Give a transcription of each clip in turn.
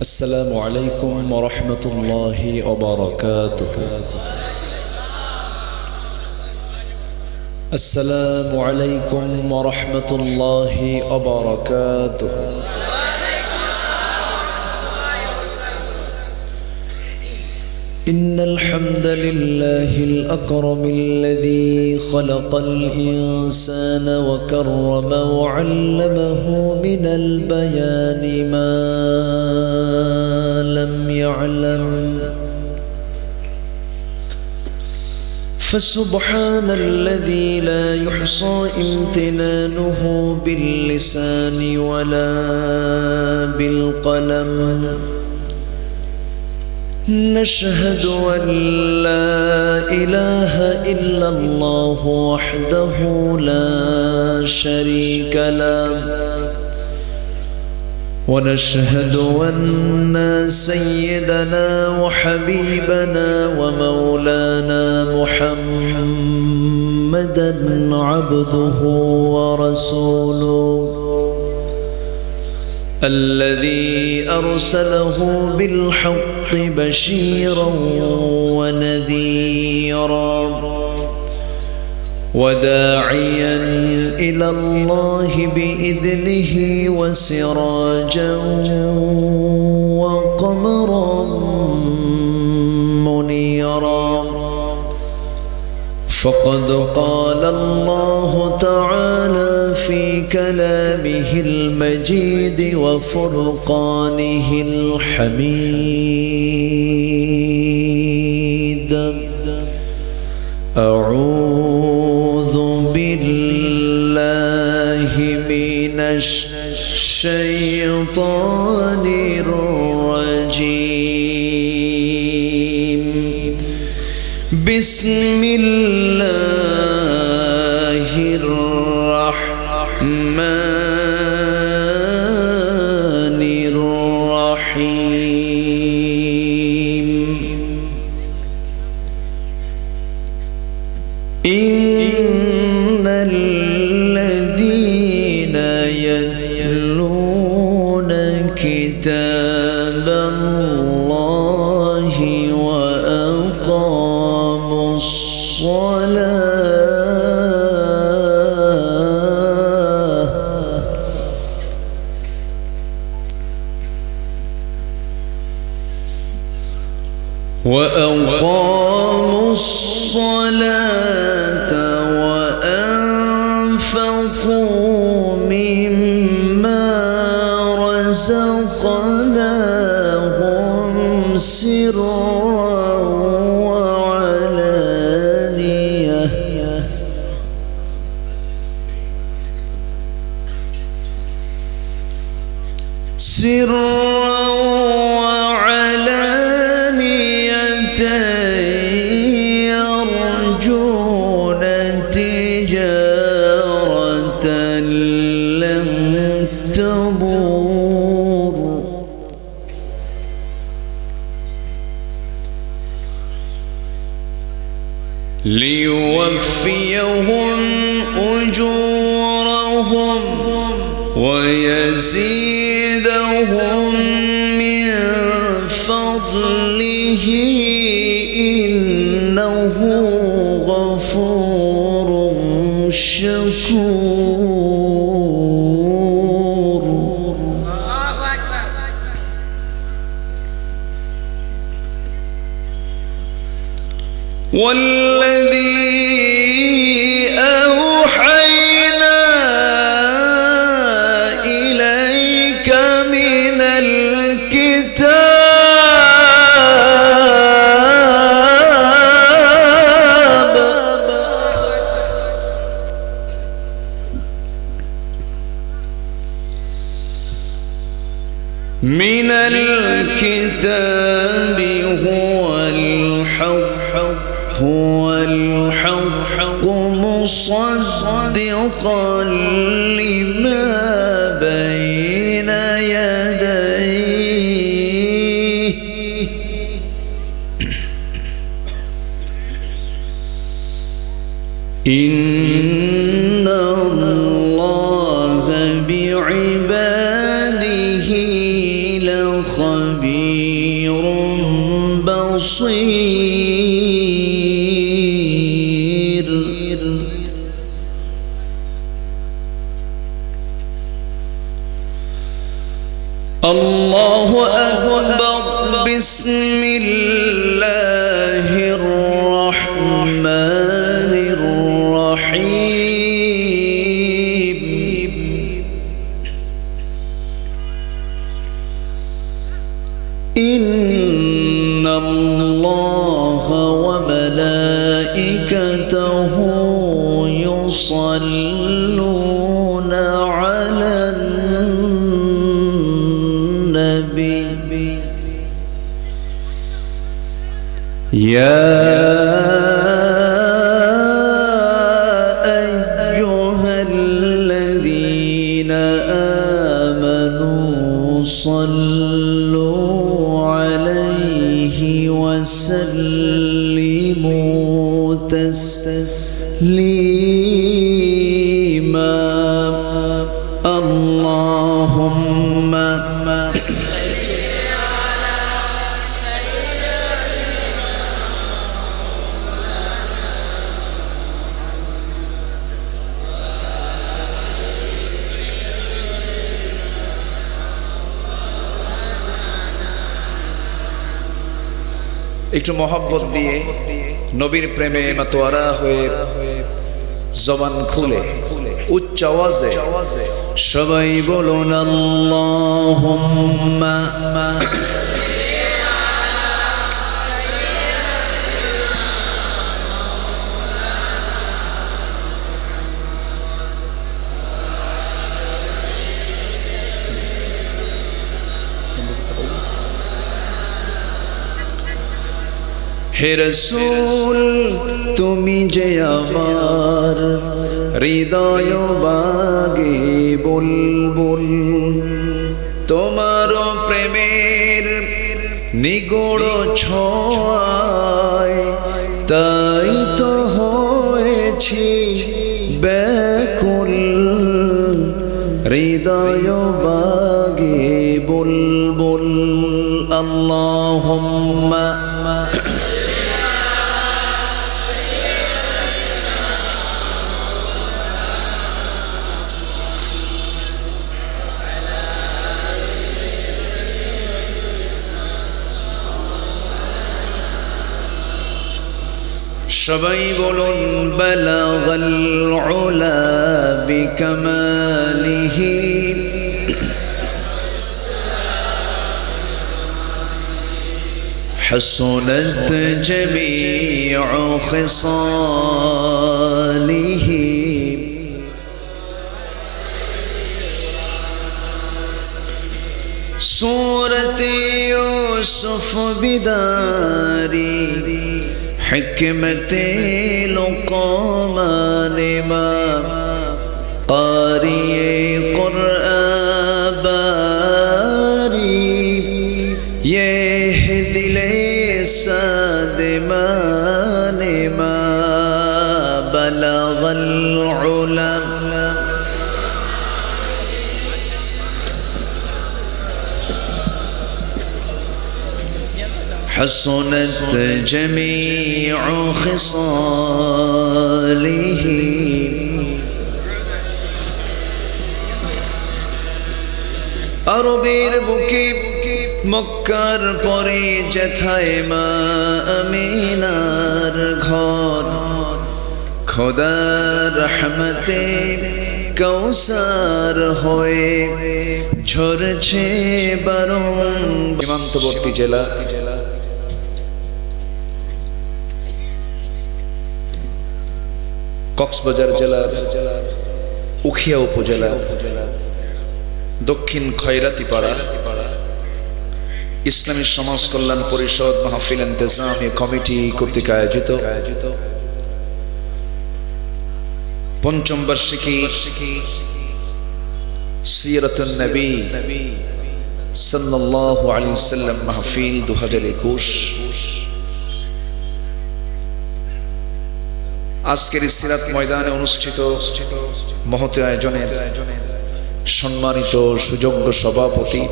السلام عليكم ورحمة الله وبركاته. السلام عليكم ورحمة الله وبركاته. إن الحمد لله الأكرم الذي خلق الإنسان وكرم وعلمه من البيان ما لم يعلم، فسبحان الذي لا يحصى امتنانه باللسان ولا بالقلم. نشهد أن لا إله إلا الله وحده لا شريك له، ونشهد أن سيدنا وحبيبنا ومولانا محمدًا عبده ورسوله الذي أرسله بالحق بشيرا ونذيرا وداعيا إلى الله بإذنه وسراجا وقمرا منيرا. فقد قال الله تعالى في كلامه المجيد وفرقانه الحميد: أعوذ بالله من الشيطان الرجيم. بسم الله الرحمن الرحيم. إن الذين يتلون كتاب الله وأقاموا الصلاة وأنفقوا مما رزقناهم سرا وعلانية يرجون تجارة لن تبور. ليوفيهم أجورهم ويزيدهم من فضله إنه غفور شكور. والذي أوحينا إليك من الكتاب هو الحق مصدقا لما بين يديه إن الله أكبر بسم الله الرحمن الرحيم إن الله وملائكته يصلون على النبي يا أيها الذين آمنوا صلوا عليه وسلموا تسليما اللهم একটু মহব্বত দিয়ে নবীর প্রেমে মাতোয়ারা হয়ে জবান খুলে উচ্চ আওয়াজে সবাই বলুন আল্লাহুম্মা হে রাসূল তুমি যে আমার হৃদয় বাগে বুলবুল তোমার প্রেমের নিগূঢ় ছোঁয়ায় তাই তো হয়েছি ব্যাকুল হৃদয় বাগে বুলবুল আল্লাহুম্মা সবাই বলুন বালাগাল উলা বিকামালিহি حسنت جميع خصاله سورة يوسف بداري حكمة لقمان ما قارئ قرآن باري يهدي لسادمان ما بلغ العلم حسنت جميع خصاله আরবের বুকে মক্কার পরে যেথায় মা আমিনার ঘর খোদার রহমতে কৌসার হয়ে ঝরছে বারং সীমান্তবর্তী জেলা কক্সবাজার জেলার উখিয়া উপজেলা দক্ষিণ খয়রাতিপাড়া ইসলামী সমাজ কল্যাণ পরিষদ মাহফিল ইন্তেজামি কমিটি কর্তৃক আয়োজিত পঞ্চম বার্ষিকী সিরাতুন নবী সাল্লাল্লাহু আলাইহি ওয়াসাল্লাম মাহফিল 2021 আজকের সিরাত ময়দানে অনুষ্ঠিত মহৎ আয়োজনের সম্মানিত সুযোগ্য সভাপতি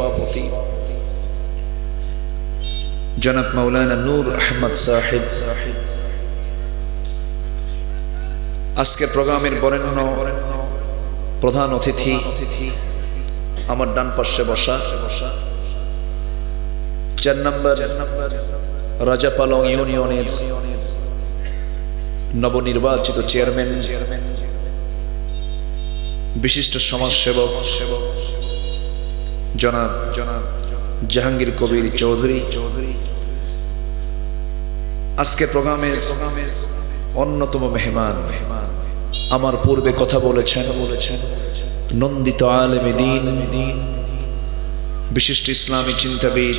জনাব মাওলানা নূর আহমদ সাহেব, আজকের প্রোগ্রামের বরেণ্য প্রধান অতিথি আমার ডান পাশে বসা 4 নম্বর রাজাপালং ইউনিয়নের নবনির্বাচিত চেয়ারম্যান, বিশিষ্ট সমাজসেবক জনাব জাহাঙ্গীর কবির চৌধুরী, আজকে প্রোগ্রামের অন্যতম মেহমান, আমার পূর্বে কথা বলেছেন নন্দিত আলেমে দ্বীন, বিশিষ্ট ইসলামী চিন্তাবিদ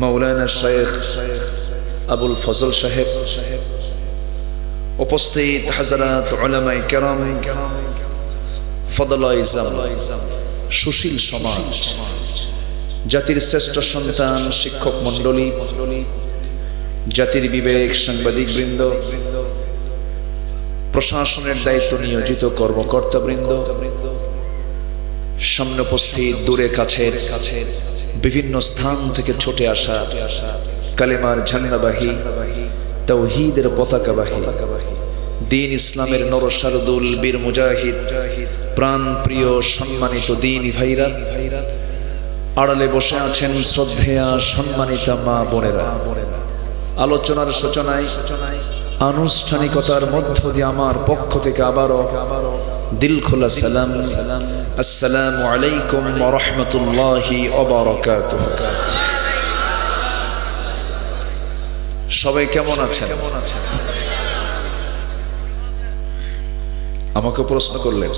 মাওলানা শেখ আবুল ফজল সাহেব, উপস্থিত হযরত উলামায়ে কেরাম, ফদলায়ে ইজাম, সুশীল সমাজ, জাতির শ্রেষ্ঠ সন্তান, শিক্ষক মণ্ডলী, জাতির বিবেক, সাংবাদিক বৃন্দ, প্রশাসনের দায়িত্ব নিয়োজিত কর্মকর্তা বৃন্দ, সামনে উপস্থিত দূরে কাছের বিভিন্ন স্থান থেকে ছুটে আসা কালেমার ঝান্ডাবাহী, তাওহীদের পতাকাবাহী, দ্বীন ইসলামের নরসারদুল বীর মুজাহিদ, প্রাণ প্রিয় সম্মানিত দ্বীনী ভাইরা, আড়ালে বসে আছেন শ্রদ্ধেয়া সম্মানিতা মা বোনেরা, আলোচনার সূচনায় আনুষ্ঠানিকতার মধ্য দিয়ে আমার পক্ষ থেকে আবারও দিল খোলা সালাম, আসসালামু আলাইকুম ওয়া রাহমাতুল্লাহি ওয়া বারাকাতুহু। সবাই কেমন আছেন? আমাকে প্রশ্ন করলেন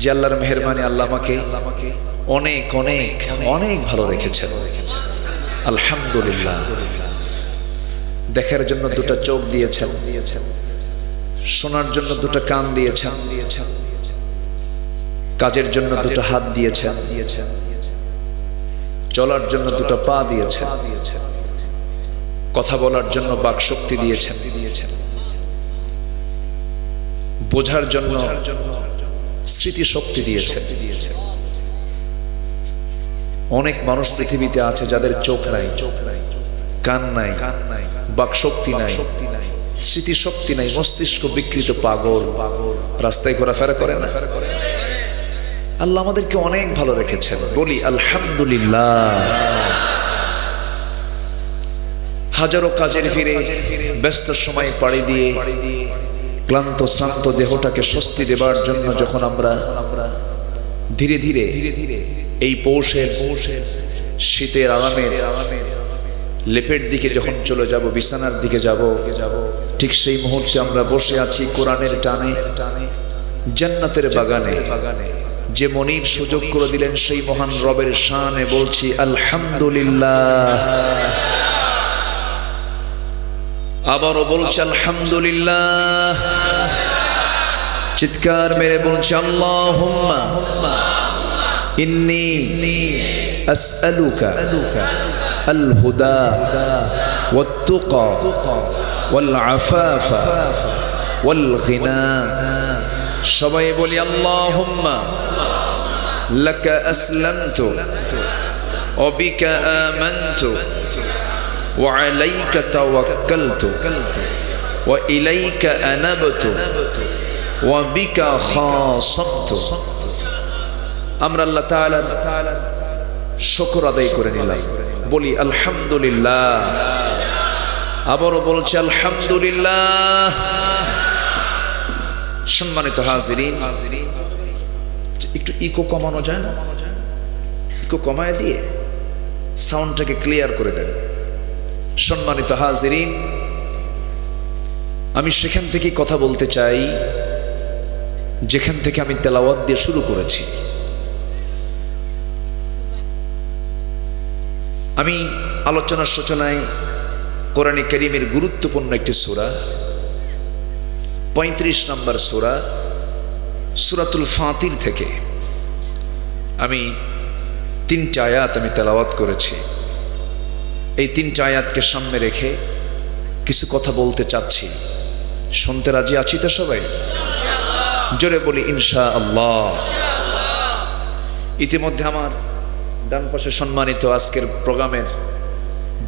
যে আল্লাহর মেহেরবানি, আল্লাহ আমাকে অনেক অনেক অনেক ভালো রেখেছেন, আলহামদুলিল্লাহ। দেখার জন্য দুটো চোখ দিয়েছেন, শোনার জন্য দুটো কান দিয়েছেন, কাজের জন্য দুটো হাত দিয়েছেন, চলার জন্য দুটো পা দিয়েছেন, কথা বলার জন্য বাক শক্তি দিয়েছেন, বোঝার জন্য স্মৃতি শক্তি দিয়েছেন। অনেক মানুষ পৃথিবীতে আছে যাদের চোখ নাই, কান নাই, বাক শক্তি নাই, স্মৃতি শক্তি নাই, মস্তিষ্ক বিকৃত, পাগল, রাস্তায় ঘোরাফেরা করে না। আল্লাহ আমাদেরকে অনেক ভালো রেখেছেন, বলি আলহামদুলিল্লাহ। হাজারো কাজের ভিড়ে ব্যস্ত সময় পাড়ি দিয়ে ক্লান্ত শ্রান্ত দেহটাকে স্বস্তি দেবার জন্য যখন আমরা ধীরে ধীরে এই পৌষের শীতের আরামের লেপের দিকে যখন চলে যাব, বিছানার দিকে যাব, ঠিক সেই মুহূর্তে আমরা বসে আছি কোরআনের টানে, জান্নাতের বাগানে। যে মনিব সুযোগ করে দিলেন সেই মহান রবের শানে বলছি আলহামদুলিল্লাহ। আবারও বলছি আলহামদুলিল্লাহ। চিৎকার মেরে বলছি আল্লাহুম্মা ইন্নী আসআলুকা আল হুদা ওয়াত তুকা ওয়াল আফাফা ওয়াল গিনা। সবাই বলি আল্লাহুম্মা লাকা আসলামতু ওয়া বিকা আমানতু ওয়া আলাইকা তাওয়াক্কালতু ওয়া ইলাইকা আনাবতু ওয়া বিকা খাসাতু। আমরা আল্লাহ তাআলার শুকর আদায় করে নিলাম, বলি আলহামদুলিল্লাহ। আবারও বলছি আলহামদুলিল্লাহ। সম্মানিত হাজিরিন, একটু ইকো কমানো যায় না? ইকো কমায় দিয়ে সাউন্ডটাকে ক্লিয়ার করে দেন। সম্মানিত হাজিরিন, আমি সেখান থেকে কথা বলতে চাই যেখান থেকে আমি তেলাওয়াত দিয়ে শুরু করেছি। আমি আলোচনার সূচনায় কোরআনে কারীমের গুরুত্বপূর্ণ একটি সূরা, 35 নম্বর সূরা, সূরাতুল ফাতির থেকে আমি 3টা আয়াত আমি তেলাওয়াত করেছি। এই 3টা আয়াতকে সামনে রেখে কিছু কথা বলতে চাচ্ছি। শুনতে রাজি আছি তো সবাই? জোরে বলি ইনশাআল্লাহ। ইতিমধ্যে আমার ডান পাশে সম্মানিত আজকের প্রোগ্রামের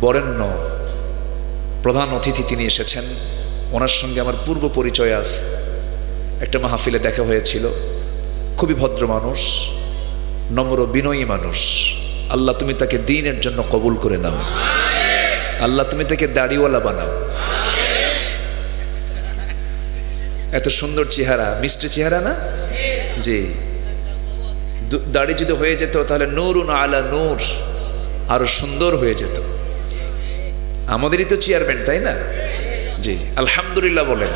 বরেণ্য প্রধান অতিথি তিনি এসেছেন। ওনার সঙ্গে আমার পূর্ব পরিচয় আছে, একটা মাহফিলে দেখা হয়েছিল। খুবই ভদ্র মানুষ, নম্র বিনয়ী মানুষ। আল্লাহ তুমি তাকে দ্বীনের জন্য কবুল করে নাও। আল্লাহ তুমি তাকে দাড়িওয়ালা বানাও। এত সুন্দর চেহারা, মিষ্টি চেহারা না? জি, দাড়ি যদি হয়ে যেত তাহলে নূরুন আলা নূর, আরো সুন্দর হয়ে যেত। আমাদেরই তো চেয়ারম্যান, তাই না? জি, আলহামদুলিল্লাহ বলেন।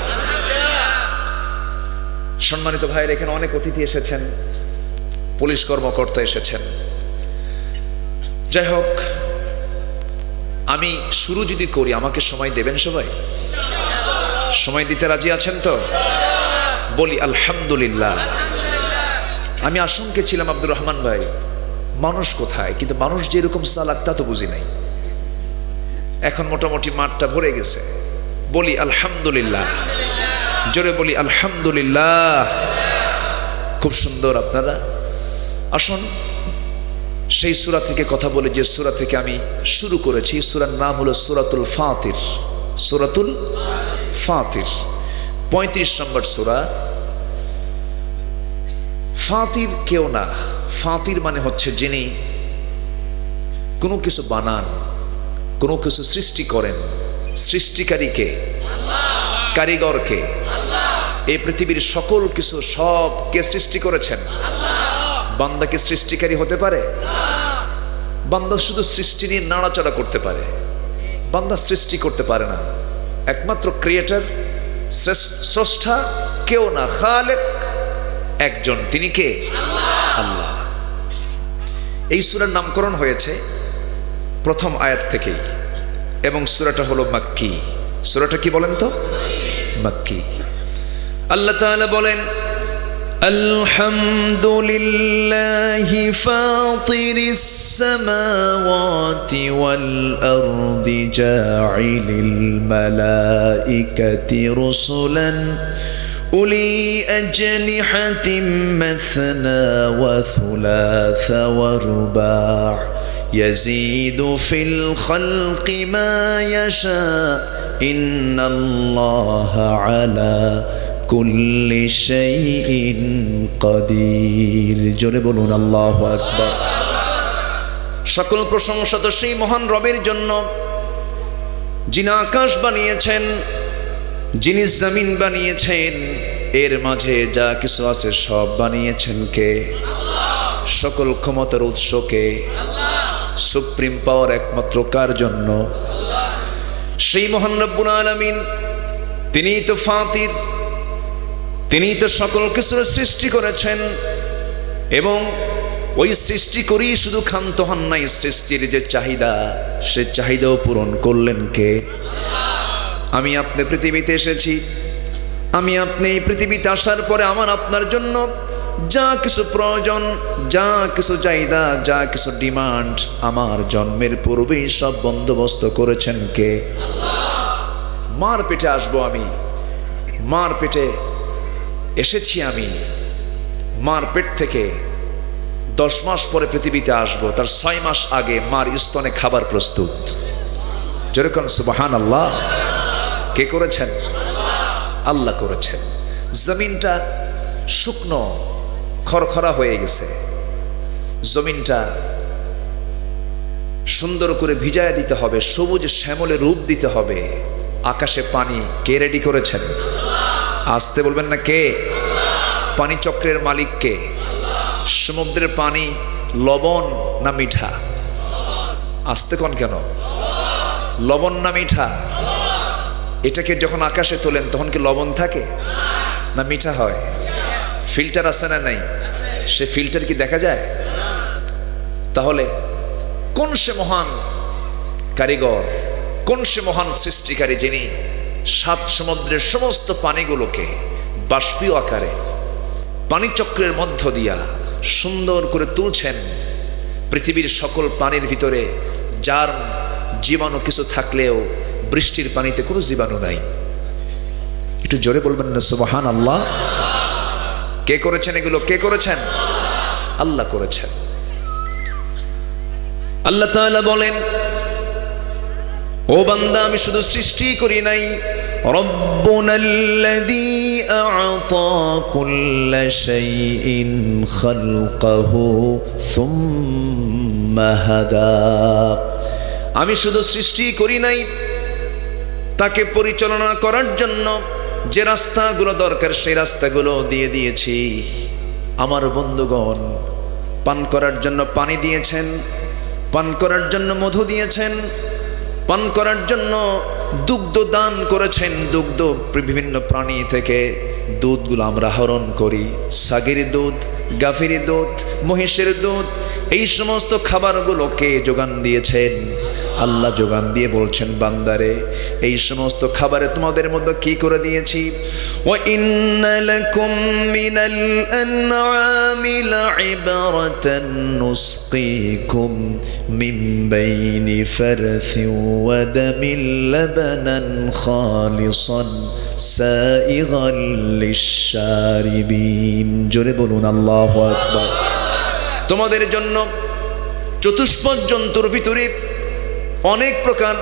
সম্মানিত ভাইয়ের, এখানে অনেক অতিথি এসেছেন, পুলিশ কর্মকর্তা এসেছেন। যাই হোক, আমি শুরু যদি করি, আমাকে সময় দেবেন সবাই? সময় দিতে রাজি আছেন তো? বলি আলহামদুলিল্লাহ। আমি আশঙ্কে ছিলাম আব্দুর রহমান ভাই, মানুষ কোথায়, কিন্তু মানুষ যেরকম চালাক তা তো বুঝি নাই। এখন মোটামুটি মাঠটা ভরে গেছে। বলি আলহামদুলিল্লাহ, জোরে বলি আলহামদুলিল্লাহ। খুব সুন্দর। আপনারা আসুন সেই সূরা থেকে কথা বলে, যে সূরা থেকে আমি শুরু করেছি। সূরার নাম হলো সূরাতুল ফাতির। সূরাতুল ফাতির 35 নম্বর সূরা। ফাতির কেউ না, ফাতির মানে হচ্ছে যিনি কোনো কিছু বানান, কোনো কিছু সৃষ্টি করেন। সৃষ্টিকারীকে, কারিগরকে, এই পৃথিবীর সকল কিছু সব কে সৃষ্টি করেছেন? বান্দা কি সৃষ্টিকারী হতে পারে? বান্দা শুধু সৃষ্টি নিয়ে নাড়াচাড়া করতে পারে, বান্দা সৃষ্টি করতে পারে না। একমাত্র ক্রিয়েটর, স্রষ্টা কেউ না, খালেক একজন, তিনি কে? আল্লাহ। এই সূরার নামকরণ হয়েছে প্রথম আয়াত থেকেই, এবং সূরাটা হলো মাক্কি। সূরাটা কি বলেন তো? মাক্কি। আল্লাহ তাআলা বলেন, আলহামদুলিল্লাহি ফাতিরিস সামাওয়াতি ওয়াল আরদি জাইলিল মালাইকাতি রুসুলান উলি আজনিহাতিন মাসনা ওয়া থুলাথা ওয়া রুবা' ইয়াজিদু ফিল খালকি মা ইয়াশা ইন্নাল্লাহা আলা কুল্লি শাইইন কাদির। জোরে বলুন আল্লাহু আকবার। সকল প্রশংসা তো সেই মহান রবের জন্য, যিনি আকাশ বানিয়েছেন, যিনি জমিন বানিয়েছেন, এর মাঝে যা কিছু আছে সব বানিয়েছেন কে? সকল ক্ষমতার উৎস কে? সুপ্রিম পাওয়ার একমাত্র কার জন্য? সেই মহান রব্বুল আলামিন। তিনিই তো ফাতির, তিনিই তো সকল কিছুর সৃষ্টি করেছেন, এবং ওই সৃষ্টি করেই শুধু ক্ষান্ত হন নাই। সৃষ্টির যে চাহিদা, সে চাহিদাও পূরণ করলেন কে? আমি আপনি পৃথিবীতে এসেছি, আমি আপনি এই পৃথিবীতে আসার পরে আমার আপনার জন্য যা কিছু প্রয়োজন, যা কিছু চাহিদা, যা কিছু ডিমান্ড, আমার জন্মের পূর্বেই সব বন্দোবস্ত করেছেন কে? মার পেটে আসবো আমি, মার পেটে এসেছি আমি, মার পেট থেকে 10 মাস পরে পৃথিবীতে আসবো, তার 6 মাস আগে মার স্তনে খাবার প্রস্তুত। যেরকম সুবহানাল্লাহ। কে করেছেন? আল্লাহ করেছেন। জমিনটা শুকনো খরখরা হয়ে গেছে, জমিনটা সুন্দর করে ভিজায় দিতে হবে, সবুজ শ্যামলে রূপ দিতে হবে। আকাশে পানি কে রেডি করেছেন? আসতে বলবেন না কে? পানি চক্রের মালিক কে? সমুদ্রের পানি লবণ না মিঠা? আসতে কোন কেন? লবণ না মিঠা? এটাকে যখন আকাশে তোলেন তখন কি লবণ থাকে না মিঠা হয়? ফিল্টার আছে না নাই? সে ফিল্টার কি দেখা যায়? তাহলে কোন সে মহান কারিগর, কোন সে মহান সৃষ্টিকারী, যিনি 7 সমুদ্রের সমস্ত পানিগুলোকে বাষ্পীয় আকারে পানিচক্রের মধ্য দিয়া সুন্দর করে তুলছেন। পৃথিবীর সকল পানির ভিতরে যার জীবাণু কিছু থাকলেও বৃষ্টির পানিতে কোনো জীবাণু নাই। একটু জোরে বলবেন না সুবহানাল্লাহ। কে করেছেন এগুলো? কে করেছেন? আল্লাহ করেছেন। আল্লাহ তাআলা বলেন, ও বান্দা, আমি শুধু সৃষ্টি করি নাই, ربنا الذي أعطى كل شيء خلقه ثم هدى আমি শুধু সৃষ্টি করি নাই, তাকে পরিচালনা করার জন্য যে রাস্তাগুলো দরকার সেই রাস্তাগুলো দিয়ে দিয়েছি। আমার বন্ধুগণ, পান করার জন্য পানি দিয়েছেন, পান করার জন্য মধু দিয়েছেন, পান করার জন্য দুগ্ধ দান করেছেন। দুগ্ধ বিভিন্ন প্রাণী থেকে দুধগুলো আমরা আহরণ করি, ছাগের দুধ, গাভীর দুধ, মহিষের দুধ, এই সমস্ত খাবারগুলোকে যোগান দিয়েছেন। আল্লাহ যোগান দিয়ে বলছেন, বান্দারে এই সমস্ত খাবারে তোমাদের মধ্যে কি করে দিয়েছি। ওয়া ইন্না লাকুম মিনাল আনআমি লাইবরাতান নুসকিকুম মিন বাইনি ফারথিন ওয়া দামিল লাবানান খালিসান সাইগাল লিশশারিবিন। জোরে বলুন আল্লাহু আকবার। তোমাদের জন্য চতুষ্পদ জন্তুর ভিতরে অনেক প্রকার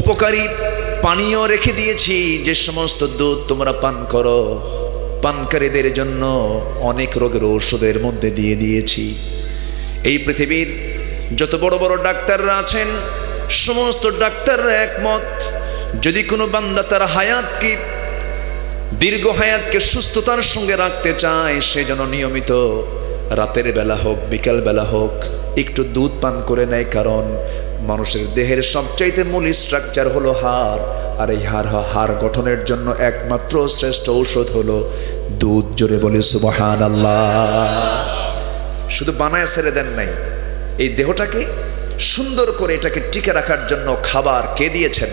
উপকারী পানীয় রেখে দিয়েছি, যে সমস্ত দুধ তোমরা পান করো, পানকারীদের জন্য অনেক রোগের ঔষধের মধ্যে দিয়ে দিয়েছি। এই পৃথিবীর যত বড় বড় ডাক্তাররা আছেন, সমস্ত ডাক্তাররা একমত, যদি কোনো বান্দা তার হায়াতকে, দীর্ঘ হায়াতকে সুস্থতার সঙ্গে রাখতে চায়, সে যেন নিয়মিত রাতের বেলা হোক, বিকাল বেলা হোক, একটু দুধ পান করে নেয়। কারণ মানুষের দেহের সবচাইতে মূল স্ট্রাকচার হলো হাড়, আর এই হাড় গঠনের জন্য একমাত্র শ্রেষ্ঠ ঔষধ হলো দুধ। জোরে বলে সুবহানাল্লাহ। শুধু বানায় ছেড়ে দেন নাই, এই দেহটাকে সুন্দর করে এটাকে টিকে রাখার জন্য খাবার কে দিয়েছেন?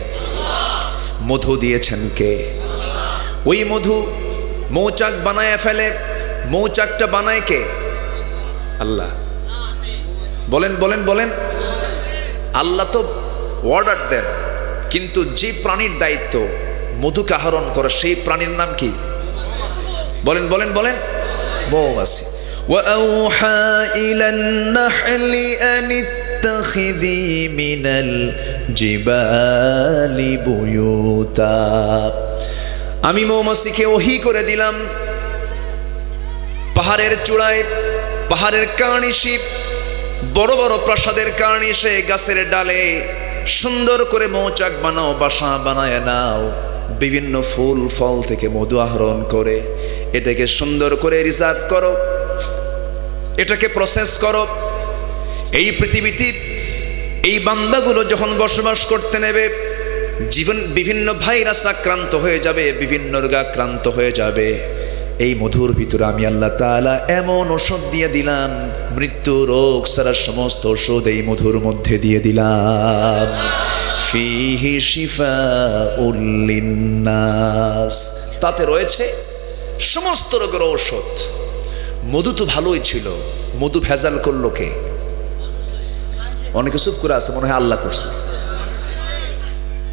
মধু দিয়েছেন কে? ওই মধু মৌচাক বানায় ফেলে, মৌচাকটা বানায় কে? আল্লাহ। বলেন বলেন বলেন। আল্লাহ তো অর্ডার দেন, কিন্তু যে প্রাণীর দায়িত্ব মধুকে আহরণ করা, সেই প্রাণীর নাম কি? বলেন বলেন বলেন। মৌমাছি। ওয়াআউহা ইলান নাহলি আন ইত্তাখিযি মিনাল জিবালি বুয়ুতা। আমি মৌমাছিকে ওহী করে দিলাম, পাহাড়ের চূড়ায়, পাহাড়ের কার্নিশে, বড় বড় প্রাসাদের কার্নিশে, গাছের ডালে সুন্দর করে মৌচাক বানাও, বাসা বানায় নাও। বিভিন্ন ফুল ফল থেকে মধু আহরণ করে এটাকে সুন্দর করে রিজার্ভ করো, এটাকে প্রসেস করো। এই পৃথিবীতে এই বান্দাগুলো যখন বসবাস করতে নেবে, জীবন বিভিন্ন ভাইরাস আক্রান্ত হয়ে যাবে, বিভিন্ন রোগাক্রান্ত হয়ে যাবে। এই মধুর ভিতরে আমি আল্লাহ তাআলা এমন ওষুধ দিয়ে দিলাম, মৃত্যু রোগ সারা সমস্ত ওষুধ এই মধুর মধ্যে দিয়ে দিলাম। ফিহি শিফাউল লিন্নাস, তাতে রয়েছে সমস্ত রোগের ঔষধ। মধু তো ভালোই ছিল, মধু ভেজাল করলো কে? অনেকে চুপ করে আছে, মনে হয় আল্লাহ করছে।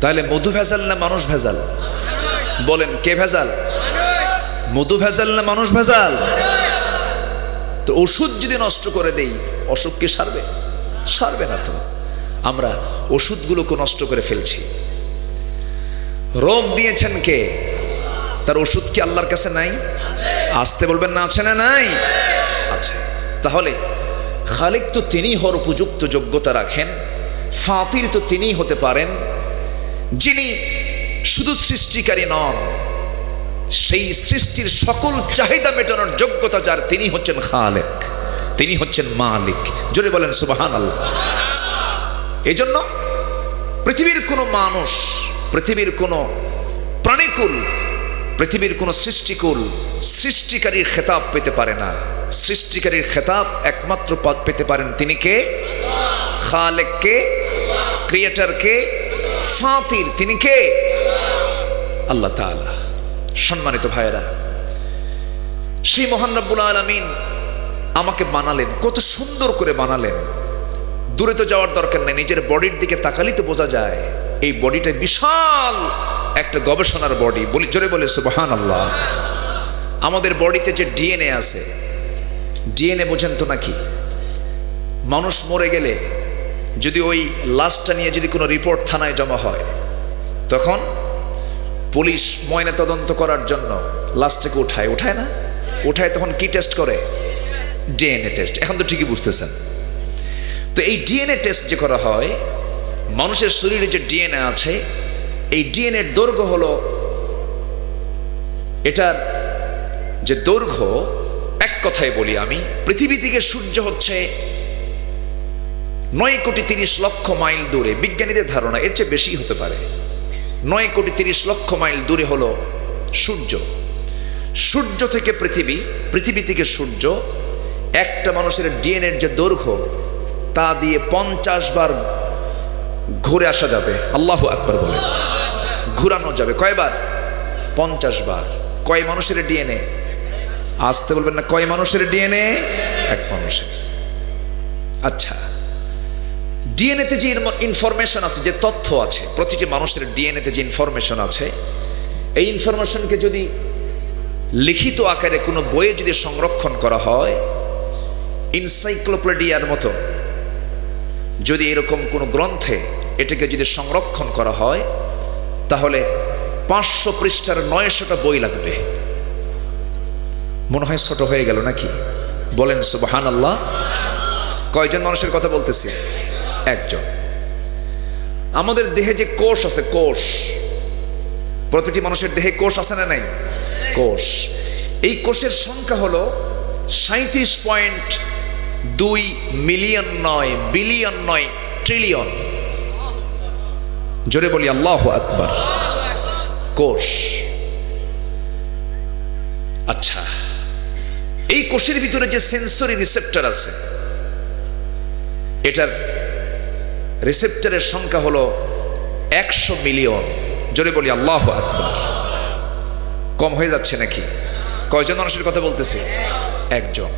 তাহলে মধু ভেজাল না মানুষ ভেজাল? বলেন কে ভেজাল? মধু ভেজাল না মানুষ ভেজাল? তো ওষুধ যদি নষ্ট করে দেই, অসুখ কি সারবে? সারবে না তো। আমরা ওষুধগুলোকে নষ্ট করে ফেলছি। রোগ দিয়েছেন কে? তার ওষুধ কি আল্লাহর কাছে নাই? আসতে বলবেন না, আছে না নাই? আছে। তাহলে খালিক তো তিনি হওয়ার উপযুক্ত যোগ্যতা রাখেন, ফাতির তো তিনিই হতে পারেন, যিনি শুধু সৃষ্টিকারী নন, সেই সৃষ্টির সকল চাহিদা মেটানোর যোগ্যতা যার, তিনি হচ্ছেন খালেক, তিনি হচ্ছেন মালিক। জোরে বলেন সুবহানাল্লাহ। এই জন্য পৃথিবীর কোনো মানুষ, পৃথিবীর কোনো প্রাণীকুল, পৃথিবীর কোনো সৃষ্টিকুল সৃষ্টিকারীর খেতাব পেতে পারে না। সৃষ্টিকারীর খেতাব একমাত্র পদ পেতে পারেন তিনি কে? খালেক কে? ক্রিয়েটর কে? ফাতির তিনি কে? আল্লাহ তাআলা। সম্মানিত ভাইয়েরা, সেই মহান রব্বুল আলামিন আমাকে বানালেন, কত সুন্দর করে বানালেন। দূরে তো যাওয়ার দরকার নেই, নিজের বডির দিকে তাকালেই তো বোঝা যায় এই বডিটা বিশাল একটা গবেষণার বডি। বলি জোরে বলে সুবহানাল্লাহ। আমাদের বডিতে যে ডিএনএ আছে, ডিএনএ বোঝেন তো নাকি? মানুষ মরে গেলে যদি ওই লাশটা নিয়ে যদি কোনো রিপোর্ট থানায় জমা হয়, তখন পুলিশ ময়না তদন্ত করার জন্য লাশটাকে উঠায় না, উঠায় তখন কি টেস্ট করে? DNA test. এখন তো ঠিকই বুঝতেছেন। তো এই ডিএনএ টেস্ট যে করা হয়, মানুষের শরীরে যে ডিএনএ আছে, এই ডিএনএর দৈর্ঘ্য হলো, এটার যে দৈর্ঘ্য, এক কথায় বলি আমি, পৃথিবী থেকে সূর্য হচ্ছে 9,30,00,000 মাইল দূরে। বিজ্ঞানীদের ধারণা এর চেয়ে বেশি হতে পারে। 9,30,00,000 মাইল দূরে হলো সূর্য। সূর্য থেকে পৃথিবী, পৃথিবী থেকে সূর্য, একটা মানুষের ডিএনএর যে দৈর্ঘ্য, তা দিয়ে 50 বার ঘুরে আসা যাবে। আল্লাহু আকবার বলে। ঘুরানো যাবে কয়বার? 50 বার। কয় মানুষের ডিএনএ? আসতে বলবেন না। কয় মানুষের ডিএনএ? এক মানুষের। আচ্ছা, ডিএনএতে যে ইনফরমেশন আছে, যে তথ্য আছে, প্রতিটি মানুষের ডিএনএতে যে ইনফরমেশন আছে, এই ইনফরমেশনকে যদি লিখিত আকারে কোনো বইয়ে যদি সংরক্ষণ করা হয়, এনসাইক্লোপিডিয়ার মতো যদি এরকম কোনো গ্রন্থে এটাকে যদি সংরক্ষণ করা হয়, তাহলে 500 পৃষ্ঠার 900টা বই লাগবে। মনে হয় ছোট হয়ে গেল নাকি? বলেন সুবহানাল্লাহ। কয়জন মানুষের কথা বলতেছি? একজন। আমাদের দেহে যে কোষ আছে, কোষ, প্রতিটি মানুষের দেহে কোষ আছে না নাই? কোষ। এই কোষের সংখ্যা হলো 37.2 মিলিয়ন, নয় বিলিয়ন, নয় ট্রিলিয়ন। জোরে বলি আল্লাহু আকবার। কোষ। আচ্ছা, এই কোষের ভিতরে যে সেন্সরি রিসেপ্টর আছে, এটার রিসেপ্টরের সংখ্যা হলো 100 মিলিয়ন। জোরে বলি আল্লাহু আকবার। কম হয়ে যাচ্ছে নাকি? কয়জন মানুষের কথা বলতেছে? একজন।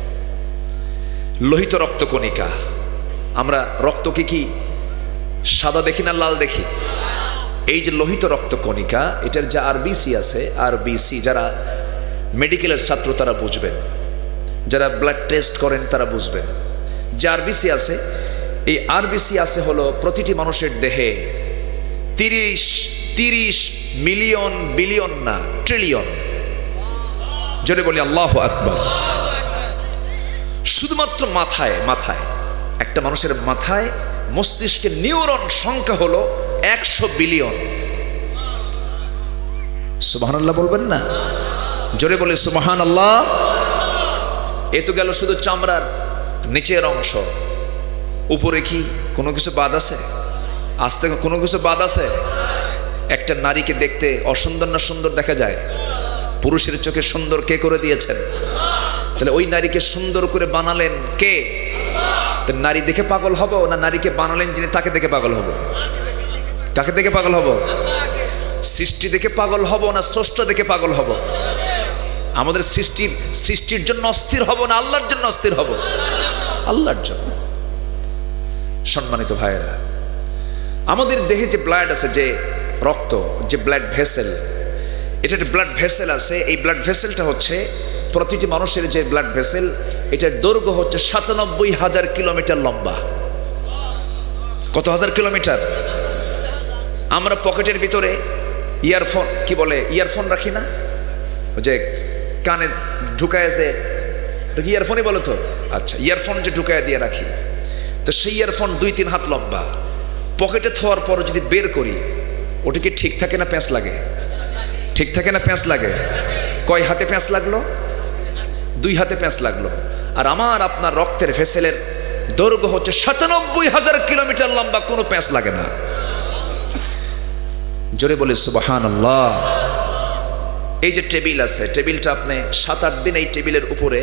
লোহিত রক্তকণিকা। আমরা রক্তকে কি সাদা দেখি না লাল দেখি? এই যে লোহিত রক্তকণিকা, এটার যে আরবিসি আছে, আরবিসি, যারা মেডিকেলের ছাত্র তারা বুঝবেন, যারা ব্লাড টেস্ট করেন তারা বুঝবেন। যে আরবিসি আছে, এই আরবিসি আছে হলো প্রতিটি মানুষের দেহে 30 মিলিয়ন, বিলিয়ন না ট্রিলিয়ন। জোরে বলি আল্লাহু আকবার। শুধুমাত্র মাথায়, একটা মানুষের মাথায়, মস্তিষ্কের নিউরন সংখ্যা হলো 100 বিলিয়ন। সুবহানাল্লাহ বলবেন না? জোরে বলে সুবহানাল্লাহ। এ তো গেল শুধু চামড়ার নিচের অংশ। উপরে কি কোনো কিছু বাদ আছে? আজ থেকে কোনো কিছু বাদ আছে? একটা নারীকে দেখতে অসুন্দর না সুন্দর দেখা যায়? পুরুষের চোখে সুন্দর কে করে দিয়েছেন? তাহলে ওই নারীকে সুন্দর করে বানালেন কে? নারী দেখে পাগল হব না নারীকে বানালেন যিনি তাকে দেখে পাগল হব? কাকে দেখে পাগল হব? সৃষ্টি দেখে পাগল হব না স্রষ্টা দেখে পাগল হব? আমাদের সৃষ্টির জন্য অস্থির হব না আল্লাহর জন্য অস্থির হব? আল্লাহর জন্য। সম্মানিত ভাইয়েরা, আমাদের দেহে যে ব্লাড আছে, যে রক্ত, যে ব্লাড ভেসেল, এটা একটা ব্লাড ভেসেল আছে। এই ব্লাড ভেসেলটা হচ্ছে প্রতিটি মানুষের যে ব্লাড ভেসেল, এটার দৈর্ঘ্য হচ্ছে 97,000 কিলোমিটার লম্বা। কত হাজার কিলোমিটার? আমরা পকেটের ভিতরে ইয়ারফোন, কি বলে, ইয়ারফোন রাখি না? যে কানে ঢুকায়, যে ইয়ারফোনই বলো তো। আচ্ছা, ইয়ারফোন যে ঢুকায় দিয়ে রাখি, তো সেই ইয়ারফোন 2-3 হাত লম্বা। পকেটে থোয়ার পর যদি বের করি, ওটা কি ঠিক থাকে না প্যাঁচ লাগে? ঠিক থাকে না প্যাঁচ লাগে? কয় হাতে প্যাঁচ লাগলো? 2 হাতে প্যাঁচ লাগলো। আর আমার আপনার রক্তের ভেসেলের দৈর্ঘ্য হচ্ছে 97,000 কিলোমিটার লম্বা, কোনো প্যাঁচ লাগে না। জোরে বলে সুবহানাল্লাহ। এই যে টেবিল আছে, টেবিলটা আপনি 7-8 দিন এই টেবিলের উপরে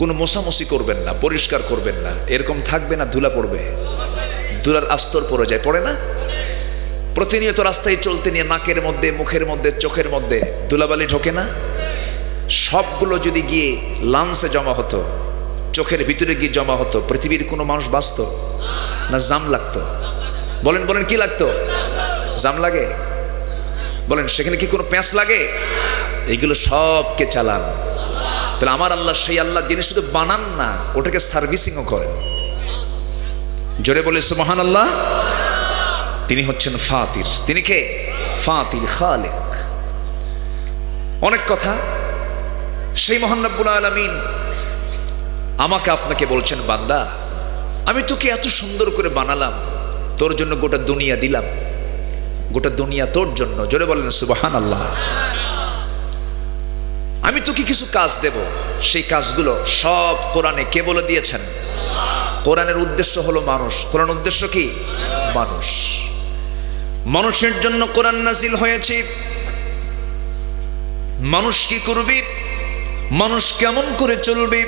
কোনো মোছামুছি করবেন না, পরিষ্কার করবেন না, এরকম থাকবে না, ধুলা পড়বে, ধুলার আস্তর পড়ে যায়, পড়ে না? প্রতিনিয়ত রাস্তায় চলতে নিয়ে নাকের মধ্যে, মুখের মধ্যে, চোখের মধ্যে ধুলাবালি ঢোকে না? সবগুলো যদি গিয়ে লাংসে জমা হতো, চোখের ভিতরে গিয়ে জমা হতো, পৃথিবীর কোনো মানুষ বাঁচত না জাম লাগতো? বলেন বলেন, কি লাগতো? জাম লাগে? বলেন, সেখানে কি কোনো প্যাঁচ লাগে? এইগুলো সবকে চালান। তাহলে আমার আল্লাহ সেই আল্লাহ যিনি শুধু বানান না, ওটাকে সার্ভিসিংও করেন। জোরে বলে সুবহানাল্লাহ। তিনি হচ্ছেন ফাতির। তিনি কে? ফাতির, খালিক। অনেক কথা। সেই মহান রব্বুল আলামিন আমাকে আপনাকে বলছেন, বান্দা আমি তোকে এত সুন্দর করে বানালাম, তোর জন্য গোটা দুনিয়া দিলাম, গোটা দুনিয়া তোর জন্য। জোরে বলেন সুবহানাল্লাহ। আমি তোকে কিছু কাজ দেব, সেই কাজগুলো সব কোরআনে কে বলে দিয়েছেন? কোরআনের উদ্দেশ্য হলো মানুষ। কোরআন উদ্দেশ্য কি? মানুষ। মানুষের জন্য কোরআন নাজিল হয়েছে। মানুষ কি করবে, মানুষ কেমন করে চলবে,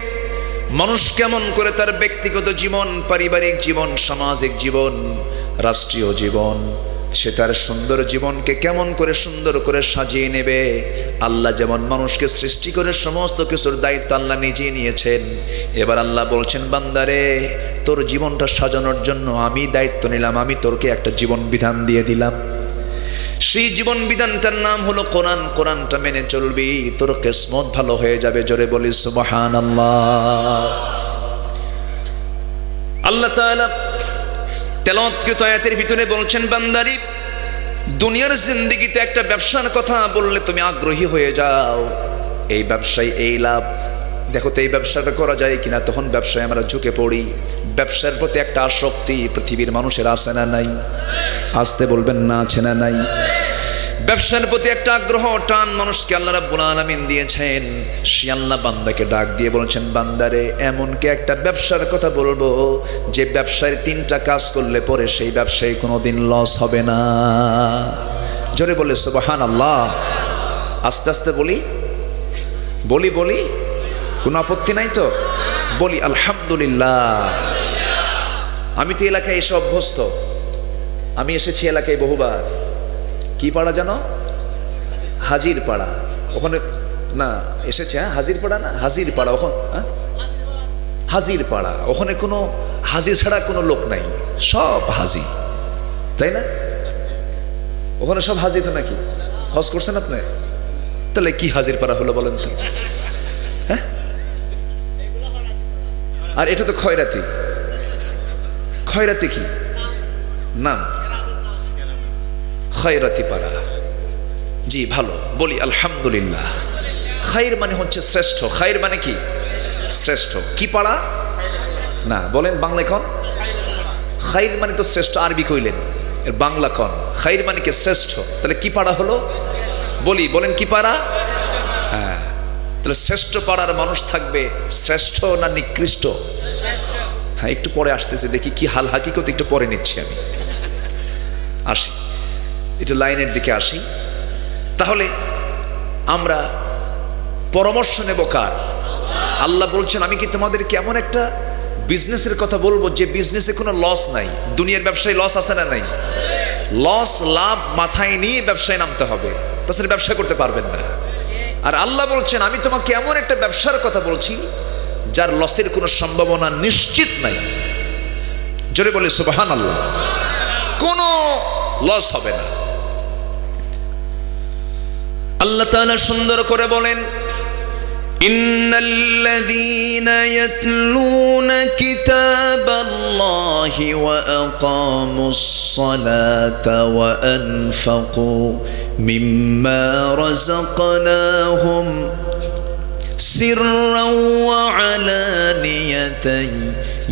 মানুষ কেমন করে তার ব্যক্তিগত জীবন, পারিবারিক জীবন, সামাজিক জীবন, রাষ্ট্রীয় জীবন, সে তার সুন্দর জীবনকে কেমন করে সুন্দর করে সাজিয়ে নেবে। আল্লাহ যেমন মানুষকে সৃষ্টি করে সমস্ত কিছুর দায়িত্ব আল্লাহ নিজেই নিয়েছেন। এবার আল্লাহ বলছেন, বান্দারে তোর জীবনটা সাজানোর জন্য আমি দায়িত্ব নিলাম, আমি তোরকে একটা জীবন বিধান দিয়ে দিলাম। সেই জীবন বিধানটার নাম হলো কোরআন। কোরআনটা মেনে চলবি, তোর কিসমত ভালো হয়ে যাবে। জোরে বলি সুবহানাল্লাহ। আল্লাহ তাআলা তেলাওয়াতকৃত আয়াতের ভিতরে বলছেন, বান্দারি দুনিয়ার জিন্দেগিতে একটা ব্যবসার কথা বললে তুমি আগ্রহী হয়ে যাও, এই ব্যবসায় এই লাভ, দেখো তো এই ব্যবসাটা করা যায় কিনা। তখন ব্যবসায় আমরা ঝুঁকে পড়ি। ব্যবসার প্রতি একটা আসক্তি পৃথিবীর মানুষের আছে না নাই? আসতে বলবেন না, আছে না নাই? ব্যবসার প্রতি একটা আগ্রহ, টান মানুষকে আল্লাহ রাব্বুল আলামিন দিয়েছেন। সে আল্লাহ বান্দাকে ডাক দিয়ে বলছেন, বান্দারে এমনকি একটা ব্যবসার কথা বলবো যে ব্যবসায় 3টা কাজ করলে পরে সেই ব্যবসায় কোনোদিন লস হবে না। জোরে বলে সুবহানাল্লাহ। আস্তে আস্তে বলি বলি বলি, কোনো আপত্তি নাই তো? বলি আলহামদুলিল্লাহ। আমি তো এলাকায় এসে অভ্যস্ত। আমি এসেছি এলাকায় বহুবার। কি পাড়া জানো? হাজির পাড়া। ওখানে না এসেছে, হ্যাঁ হাজির পাড়া না, হাজির পাড়া। ওখানে হাজির পাড়া, ওখানে কোনো হাজি ছাড়া কোনো লোক নাই, সব হাজি, তাই না? ওখানে সব হাজি তো নাকি? হজ করছেন আপনি? তাহলে কি হাজির পাড়া হলো বলেন তো? হ্যাঁ, আর এটা তো খয়রাতি। খয়রাতি কি নাম? খয়রাতি পাড়া। জি ভালো, বলি আলহামদুলিল্লাহ। খায়র মানে হচ্ছে শ্রেষ্ঠ। খায়র মানে কি? শ্রেষ্ঠ। কি পাড়া? না বলেন বাংলা কন। খায়র মানে তো শ্রেষ্ঠ, আরবি কইলেন, এর বাংলা কন। খায়র মানে কি? শ্রেষ্ঠ। তাহলে কি পাড়া হলো? বলি বলেন কি পাড়া? হ্যাঁ, তাহলে শ্রেষ্ঠ পাড়ার মানুষ থাকবে। শ্রেষ্ঠ না নিকৃষ্ট? হ্যাঁ, একটু পরে আসতেছে, দেখি কি হাল হাকিকত একটু পরে নিচ্ছি। আমি আসি, একটু লাইনের দিকে আসি। তাহলে আমরা পরামর্শ নেব কার? আল্লাহ বলছেন, আমি কি তোমাদেরকে এমন একটা বিজনেসের কথা বলবো যে বিজনেসে কোনো লস নাই? দুনিয়ার ব্যবসায় লস আছে না নাই? লস লাভ মাথায় নিয়ে ব্যবসায় নামতে হবে, তাছাড়া ব্যবসা করতে পারবেন না। আর আল্লাহ বলছেন, আমি তোমাকে এমন একটা ব্যবসার কথা বলছি যার লসের কোনো সম্ভাবনা নিশ্চিত নাই। জোরে বলে সুবহানাল্লাহ। কোনো লস হবে না। আল্লাহ তাআলা সুন্দর করে বলেন, ইন্নাল্লাযীনা ইয়াতলুনা কিতাবাল্লাহি ওয়া আকামুস সালাতা ওয়া আনফাকু মিম্মা রাযাকনাহুম সিররাও ওয়া আলানিয়াতান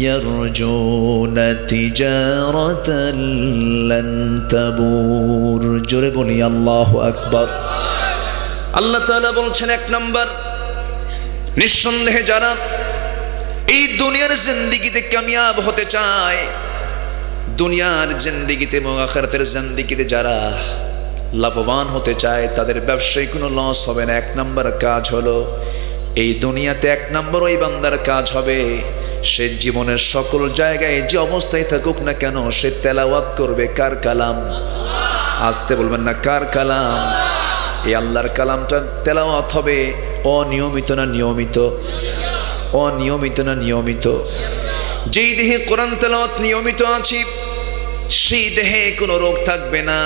ইয়ারজুনা তিজারাতান লান তাবুর। জোরে বলি আল্লাহু আকবার। আল্লাহ তাআলা বলছেন, 1 নাম্বার, নিঃসন্দেহে যারা এই দুনিয়ার জিন্দেগিতে কামিয়াব হতে চায়, দুনিয়ার জিন্দেগিতে এবং আখিরাতের জিন্দেগিতে যারা লাভবান হতে চায়, তাদের ব্যবসায় কোনো লস হবে না। 1 নাম্বার কাজ হলো, এই দুনিয়াতে 1 নাম্বার ওই বান্দার কাজ হবে, সে জীবনের সকল জায়গায় যে অবস্থায় থাকুক না কেন, সে তেলাওয়াত করবে কার কালাম? আসতে বলবেন না, কার কালাম? এই আল্লাহর কালামটা তেলাওয়াত হবে অনিয়মিত না নিয়মিত? অনিয়মিত না নিয়মিত? যেই দেহে কোরআন তেলাওয়াত নিয়মিত আছে, সেই দেহে কোনো রোগ থাকবে না,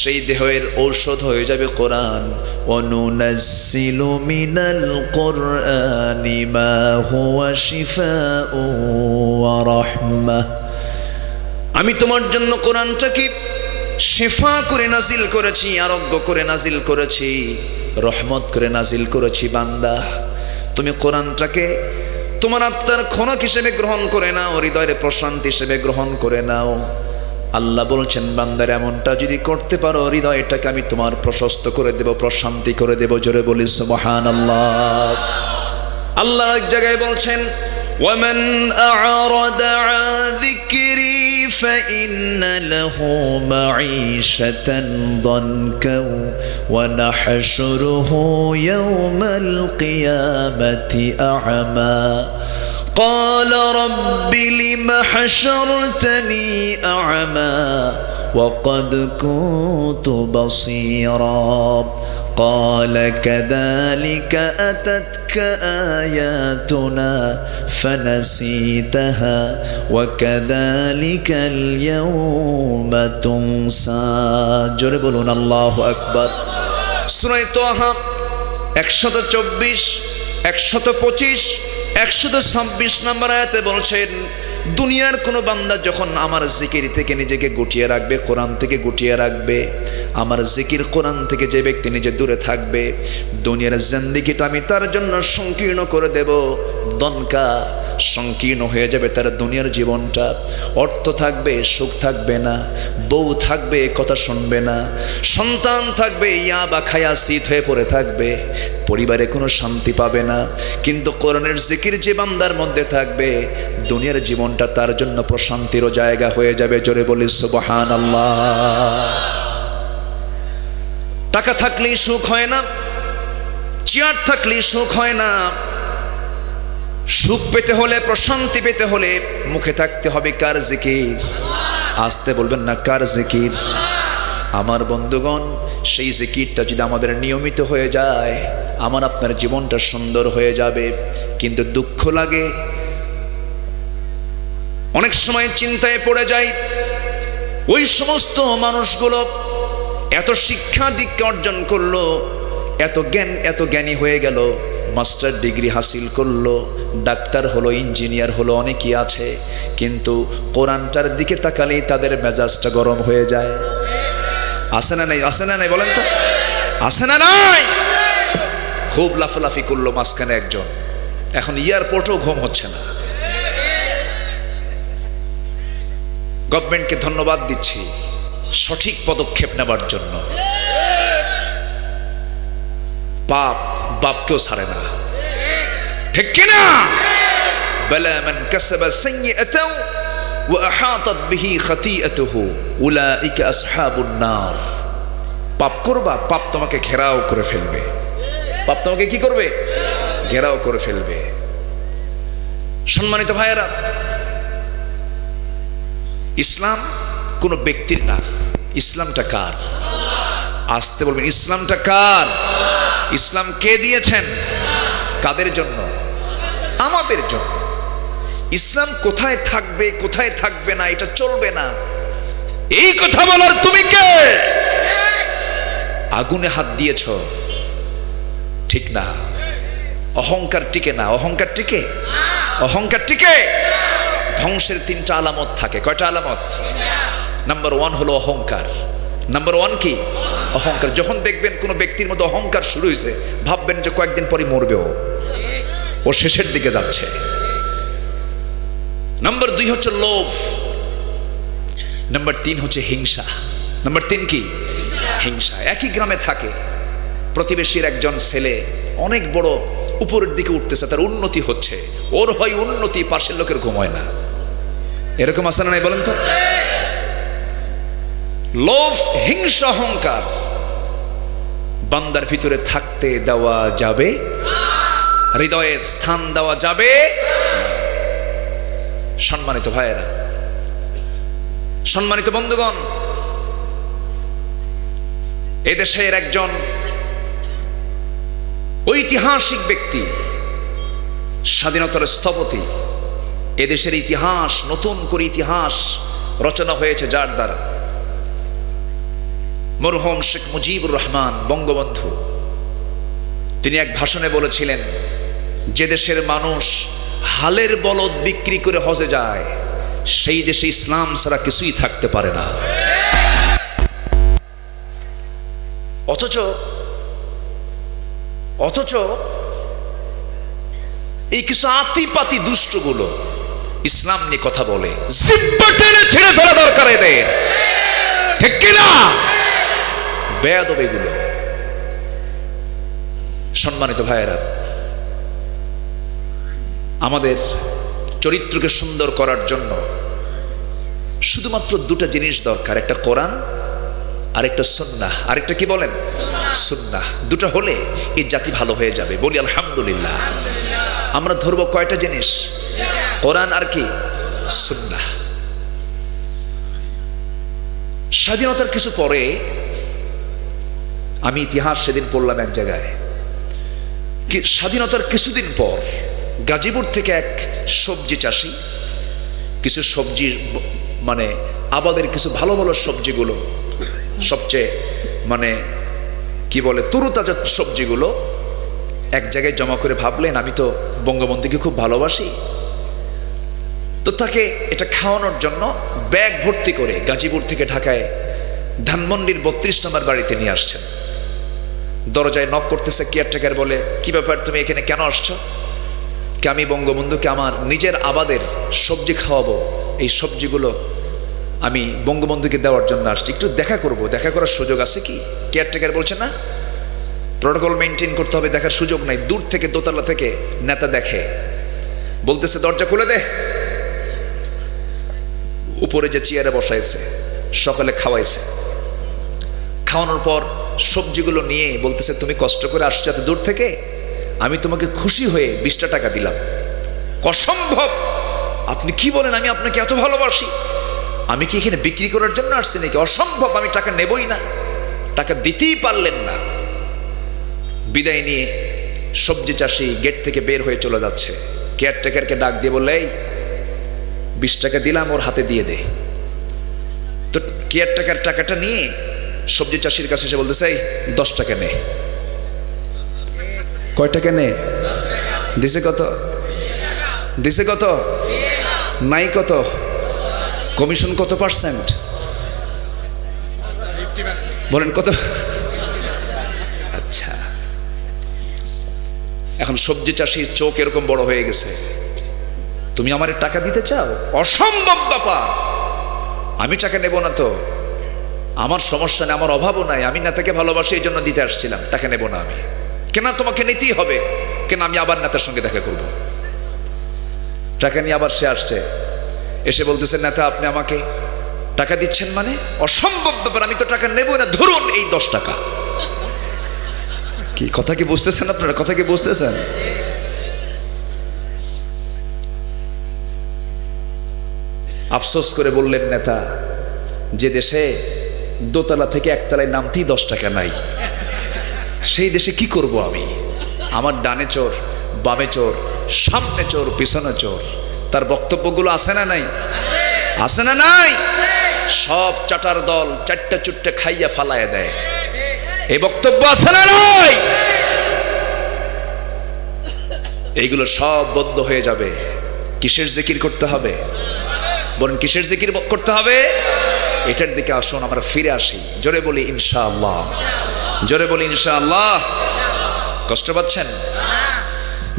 সেই দেহের ঔষধ হয়ে যাবে কোরআন। ওয়ানুনাজ্জিলু মিনাল কুরআনি মা হুয়া শিফাউন ওয়া রাহমাহ। আমি তোমার জন্য কোরআনটাকে শেফা করে নাজিল করেছি, আরোগ্য করে নাজিল করেছি, রহমত করে নাজিল করেছি। বান্দা, তুমি কোরআনটাকে তোমার আত্মার খনক হিসেবে গ্রহণ করে নাও, হৃদয়ের প্রশান্তি হিসেবে গ্রহণ করে নাও। আল্লাহ বলছেন, বান্দার এমনটা যদি করতে পারো, হৃদয়টাকে আমি তোমার প্রশস্ত করে দেব, প্রশান্তি করে দেব। জোরে বলি সুবহানাল্লাহ। আল্লাহ এক জায়গায় বলছেন, ওয়ামান আ'রাদা আন যিকরি ফাইন্না লাহু মাঈশাতান দানকা ওয়া নাহশুরুহু ইয়াওমাল কিয়ামাতি আ'মা قال رب لم حشرتني أعمى وقد كنت بصيرا قال كذلك أتتك آياتنا فنسيتها وكذلك اليوم تنسى জোরে বলুন আল্লাহু আকবার। সূরা তাহা 124, 125, 126 নম্বর আয়াতে বলছেন, দুনিয়ার কোনো বান্দা যখন আমার জিকির থেকে নিজেকে গুটিয়ে রাখবে, কোরআন থেকে গুটিয়ে রাখবে, আমার জিকির কোরআন থেকে যে ব্যক্তি নিজে দূরে থাকবে, দুনিয়ার জিন্দেগিটা আমি তার জন্য সংকীর্ণ করে দেব। দনকা, সংকীর্ণ হয়ে যাবে তার দুনিয়ার জীবনটা। অর্থ থাকবে, সুখ থাকবে না, বউ থাকবে, কথা শুনবে না, সন্তান থাকবে, ইয়া বা খায়া শীত হয়ে পড়ে থাকবে, পরিবারে কোনো শান্তি পাবে না। কিন্তু কোরআনের জিকির যে বান্দার মধ্যে থাকবে, দুনিয়ার জীবনটা তার জন্য প্রশান্তিরও জায়গা হয়ে যাবে। জোরে বলি সুবহানাল্লাহ। টাকা থাকলেই সুখ হয় না, চেয়ার থাকলেই সুখ হয় না। সুখ পেতে হলে, প্রশান্তি পেতে হলে মুখে থাকতে হবে কার জিকির? আসতে বলবেন না, কার জিকির? আমার বন্ধুগণ, সেই জিকিরটা যদি আমাদের নিয়মিত হয়ে যায়, আমার আপনার জীবনটা সুন্দর হয়ে যাবে। কিন্তু দুঃখ লাগে, অনেক সময় চিন্তায় পড়ে যায়, ওই সমস্ত মানুষগুলো এত শিক্ষা দীক্ষা অর্জন করলো, এত জ্ঞানী হয়ে গেল, মাস্টার ডিগ্রি হাসিল করলো, ডাক্তার হলো, ইঞ্জিনিয়ার হলো, অনেকেই আছে, কিন্তু কোরআনটার দিকে তাকালেই তাদের মেজাজটা গরম হয়ে যায়। আছে না নাই? আছে না নাই? বলেন তো, আছে না নাই? খুব লাফালাফি করলো মাঝখানে একজন, এখন এয়ারপোর্টেও ঘুম হচ্ছে না। গভর্নমেন্টকে ধন্যবাদ দিচ্ছি সঠিক পদক্ষেপ নেবার জন্য। পাপ বাপকেও ছাড়ে না, ঠিক কিনা? বালা মান কাসাবা সাইয়্যাতাও ওয়া আহাতাত বিহি খাতিআতুহু উলাইকা আসহাবুন নার। পাপ করবা, পাপ তোমাকে ঘেরাও করে ফেলবে। পাপ তোমাকে কি করবে? ঘেরাও করে ফেলবে। সম্মানিত ভাইয়েরা, ইসলাম কোনো ব্যক্তির না, ইসলামটা কার? আসতে বলবেন, ইসলামটা কার? ইসলাম কে দিয়েছেন? কাদের জন্য? আমাদের জন্য। ইসলাম কোথায় থাকবে, কোথায় থাকবে না, এটা চলবে না। এই কথা বলার তুমি কে? আগুনে হাত দিয়েছ, ঠিক না। অহংকার টিকে না। অহংকার টিকে? অহংকার টিকে? ধ্বংসের 3টা আলামত থাকে। কয়টা আলামত? নাম্বার 1 হলো অহংকার। নাম্বার 1 কি? অহংকার। যখন দেখবেন কোনো ব্যক্তির মধ্যে অহংকার শুরু হয়েছে, ভাববেন যে কয়েকদিন পরে মরবে, ও শেষের দিকে যাচ্ছে। নাম্বার 2 হচ্ছে লোভ। নাম্বার 3 হচ্ছে হিংসা। নাম্বার 3 কি? হিংসা। একই গ্রামে থাকে, প্রতিবেশীর একজন ছেলে অনেক বড় উপরের দিকে উঠতেছে, তার উন্নতি হচ্ছে, ওর হয় উন্নতি, পাশের লোকের ঘুম হয় না। এরকম আছে না নাই? বলেন তো। লোভ, হিংসা, অহংকার বান্দার ভিতরে থাকতে দেওয়া যাবে, হৃদয়ে স্থান দেওয়া যাবে। সম্মানিত ভাইয়েরা, সম্মানিত বন্ধুগণ, এদেশের একজন ঐতিহাসিক ব্যক্তি, স্বাধীনতার স্থপতি, এদেশের ইতিহাস, নতুন করে ইতিহাস রচনা হয়েছে যার দ্বারা, মরহুম শেখ মুজিবুর রহমান বঙ্গবন্ধু। তিনি এক ভাষণে বলেছিলেন, যে দেশের মানুষ হালের বলদ বিক্রি করে হজে যায়, সেই দেশে ইসলাম ছাড়া কিছুই থাকতে পারে না। অথচ এই কিছু আতিপাতি দুষ্টগুলো ইসলাম নিয়ে কথা বলে, জিব্বা টেনে ছেড়ে ফেলা দরকার এদের, ঠিক কিনা? বেয়াদব এগুলো। সম্মানিত ভাইয়েরা, আমাদের চরিত্রকে সুন্দর করার জন্য শুধুমাত্র দুটো জিনিস দরকার, একটা কোরআন আর একটা সুন্নাহ। আরেকটা কি বলেন? সুন্নাহ। দুটো হলে এই জাতি ভালো হয়ে যাবে। বলি আলহামদুলিল্লাহ। আমরা ধরবো কয়টা জিনিস? কোরআন আর কি? সুন্নাহ। স্বাধীনতার কিছু পরে আমি ইতিহাস সেদিন পড়লাম এক জায়গায়, স্বাধীনতার কিছুদিন পর গাজীপুর থেকে এক সবজি চাষি কিছু সবজি মানে আবাদের কিছু ভালো ভালো সবজিগুলো, সবচেয়ে মানে কি বলে তরুতাজা সবজিগুলো এক জায়গায় জমা করে ভাবলেন আমি তো বঙ্গবন্ধুকে খুব ভালোবাসি, তো তাকে এটা খাওয়ানোর জন্য ব্যাগ ভর্তি করে গাজীপুর থেকে ঢাকায় ধানমন্ডির 32 নম্বর বাড়িতে নিয়ে আসছেন। দরজায় নক করতেছে, কেয়ারটেকার বলে কি ব্যাপার, তুমি এখানে কেন আসছো? কি আমি বঙ্গবন্ধুকে আমার নিজের আবাদের সবজি খাওয়াবো, এই সবজিগুলো আমি বঙ্গবন্ধুকে দেওয়ার জন্য আসছি, একটু দেখা করব, দেখা করার সুযোগ আছে কি? কেয়ারটেকার বলছে না, প্রোটোকল মেনটেন করতে হবে, দেখার সুযোগ নাই। দূর থেকে দোতলা থেকে নেতা দেখে, বলতেছে দরজা খুলে দে। উপরে যে চেয়ারে বসাইছে, সকালে খাওয়াইছে, খাওয়ানোর পর সবজিগুলো নিয়ে বলতেছে তুমি কষ্ট করে আসছো এত দূর থেকে, আমি তোমাকে খুশি হয়ে 20টা টাকা দিলাম। অসম্ভব, আপনি কি বলেন? আমি আপনাকে এত ভালোবাসি, আমি কি এখানে বিক্রি করার জন্য আসছি নাকি? অসম্ভব, আমি টাকা নেবই না। টাকা দিতেই পারলেন না। বিদায় নিয়ে সবজি চাষি গেট থেকে বের হয়ে চলে যাচ্ছে। কেয়ারটেকারকে ডাক দিয়ে বললে এই 20 টাকা দিলাম, ওর হাতে দিয়ে দে। তো কেয়ারটেকার টাকাটা নিয়ে সবজি চাষির কাছে এসে বলতেছে এই 10 টাকা নে। কয় টাকা নে? দিছে কত? দিছে কত? নাই কত? কমিশন কত পার্সেন্ট? বলেন কত? আচ্ছা, এখন সবজি চাষির চোখ এরকম বড় হয়ে গেছে, তুমি আমার টাকা দিতে চাও? অসম্ভব ব্যাপার, আমি টাকা নেব না। তো আমার সমস্যা নেই, আমার অভাবও নাই, আমি নেতাকে ভালোবাসি, এই জন্য দিতে আসছিলাম, টাকা নেব না আমি। কেন? তোমাকে নিতেই হবে। কেন? আমি আবার নেতার সঙ্গে দেখা করব। টাকা নিয়ে আবার সে আসছে, এসে বলতেছে নেতা আপনি আমাকে টাকা দিচ্ছেন মানে? অসম্ভব ব্যাপার, আমি তো টাকা নেব না, ধরুন এই 10 টাকা। কি কথা কি বুঝতেছেন আপনারা? কথা কি বুঝতেছেন? আফসোস করে বললেন নেতা, যে দেশে দোতলা থেকে একতলায় নামতেই 10 টাকা নাই, সেই দেশে কি করব আমি? আমার ডানে চোর, বামে চোর, সামনে চোর, পিছনে চোর। তার বক্তব্যগুলো আছে না নাই? আছে না নাই? সব চাটার দল 4টা চুট্টে খাইয়া ফালায় দেয়। এই বক্তব্য আছে না নাই? এইগুলো সব বন্ধ হয়ে যাবে। কিসের জিকির করতে হবে? বলেন কিসের জিকির করতে হবে? এটার দিকে আসুন আমরা ফিরে আসি। জোরে বলি ইনশাআল্লাহ, জোরে বলি ইনশাআল্লাহ। কষ্ট পাচ্ছেন?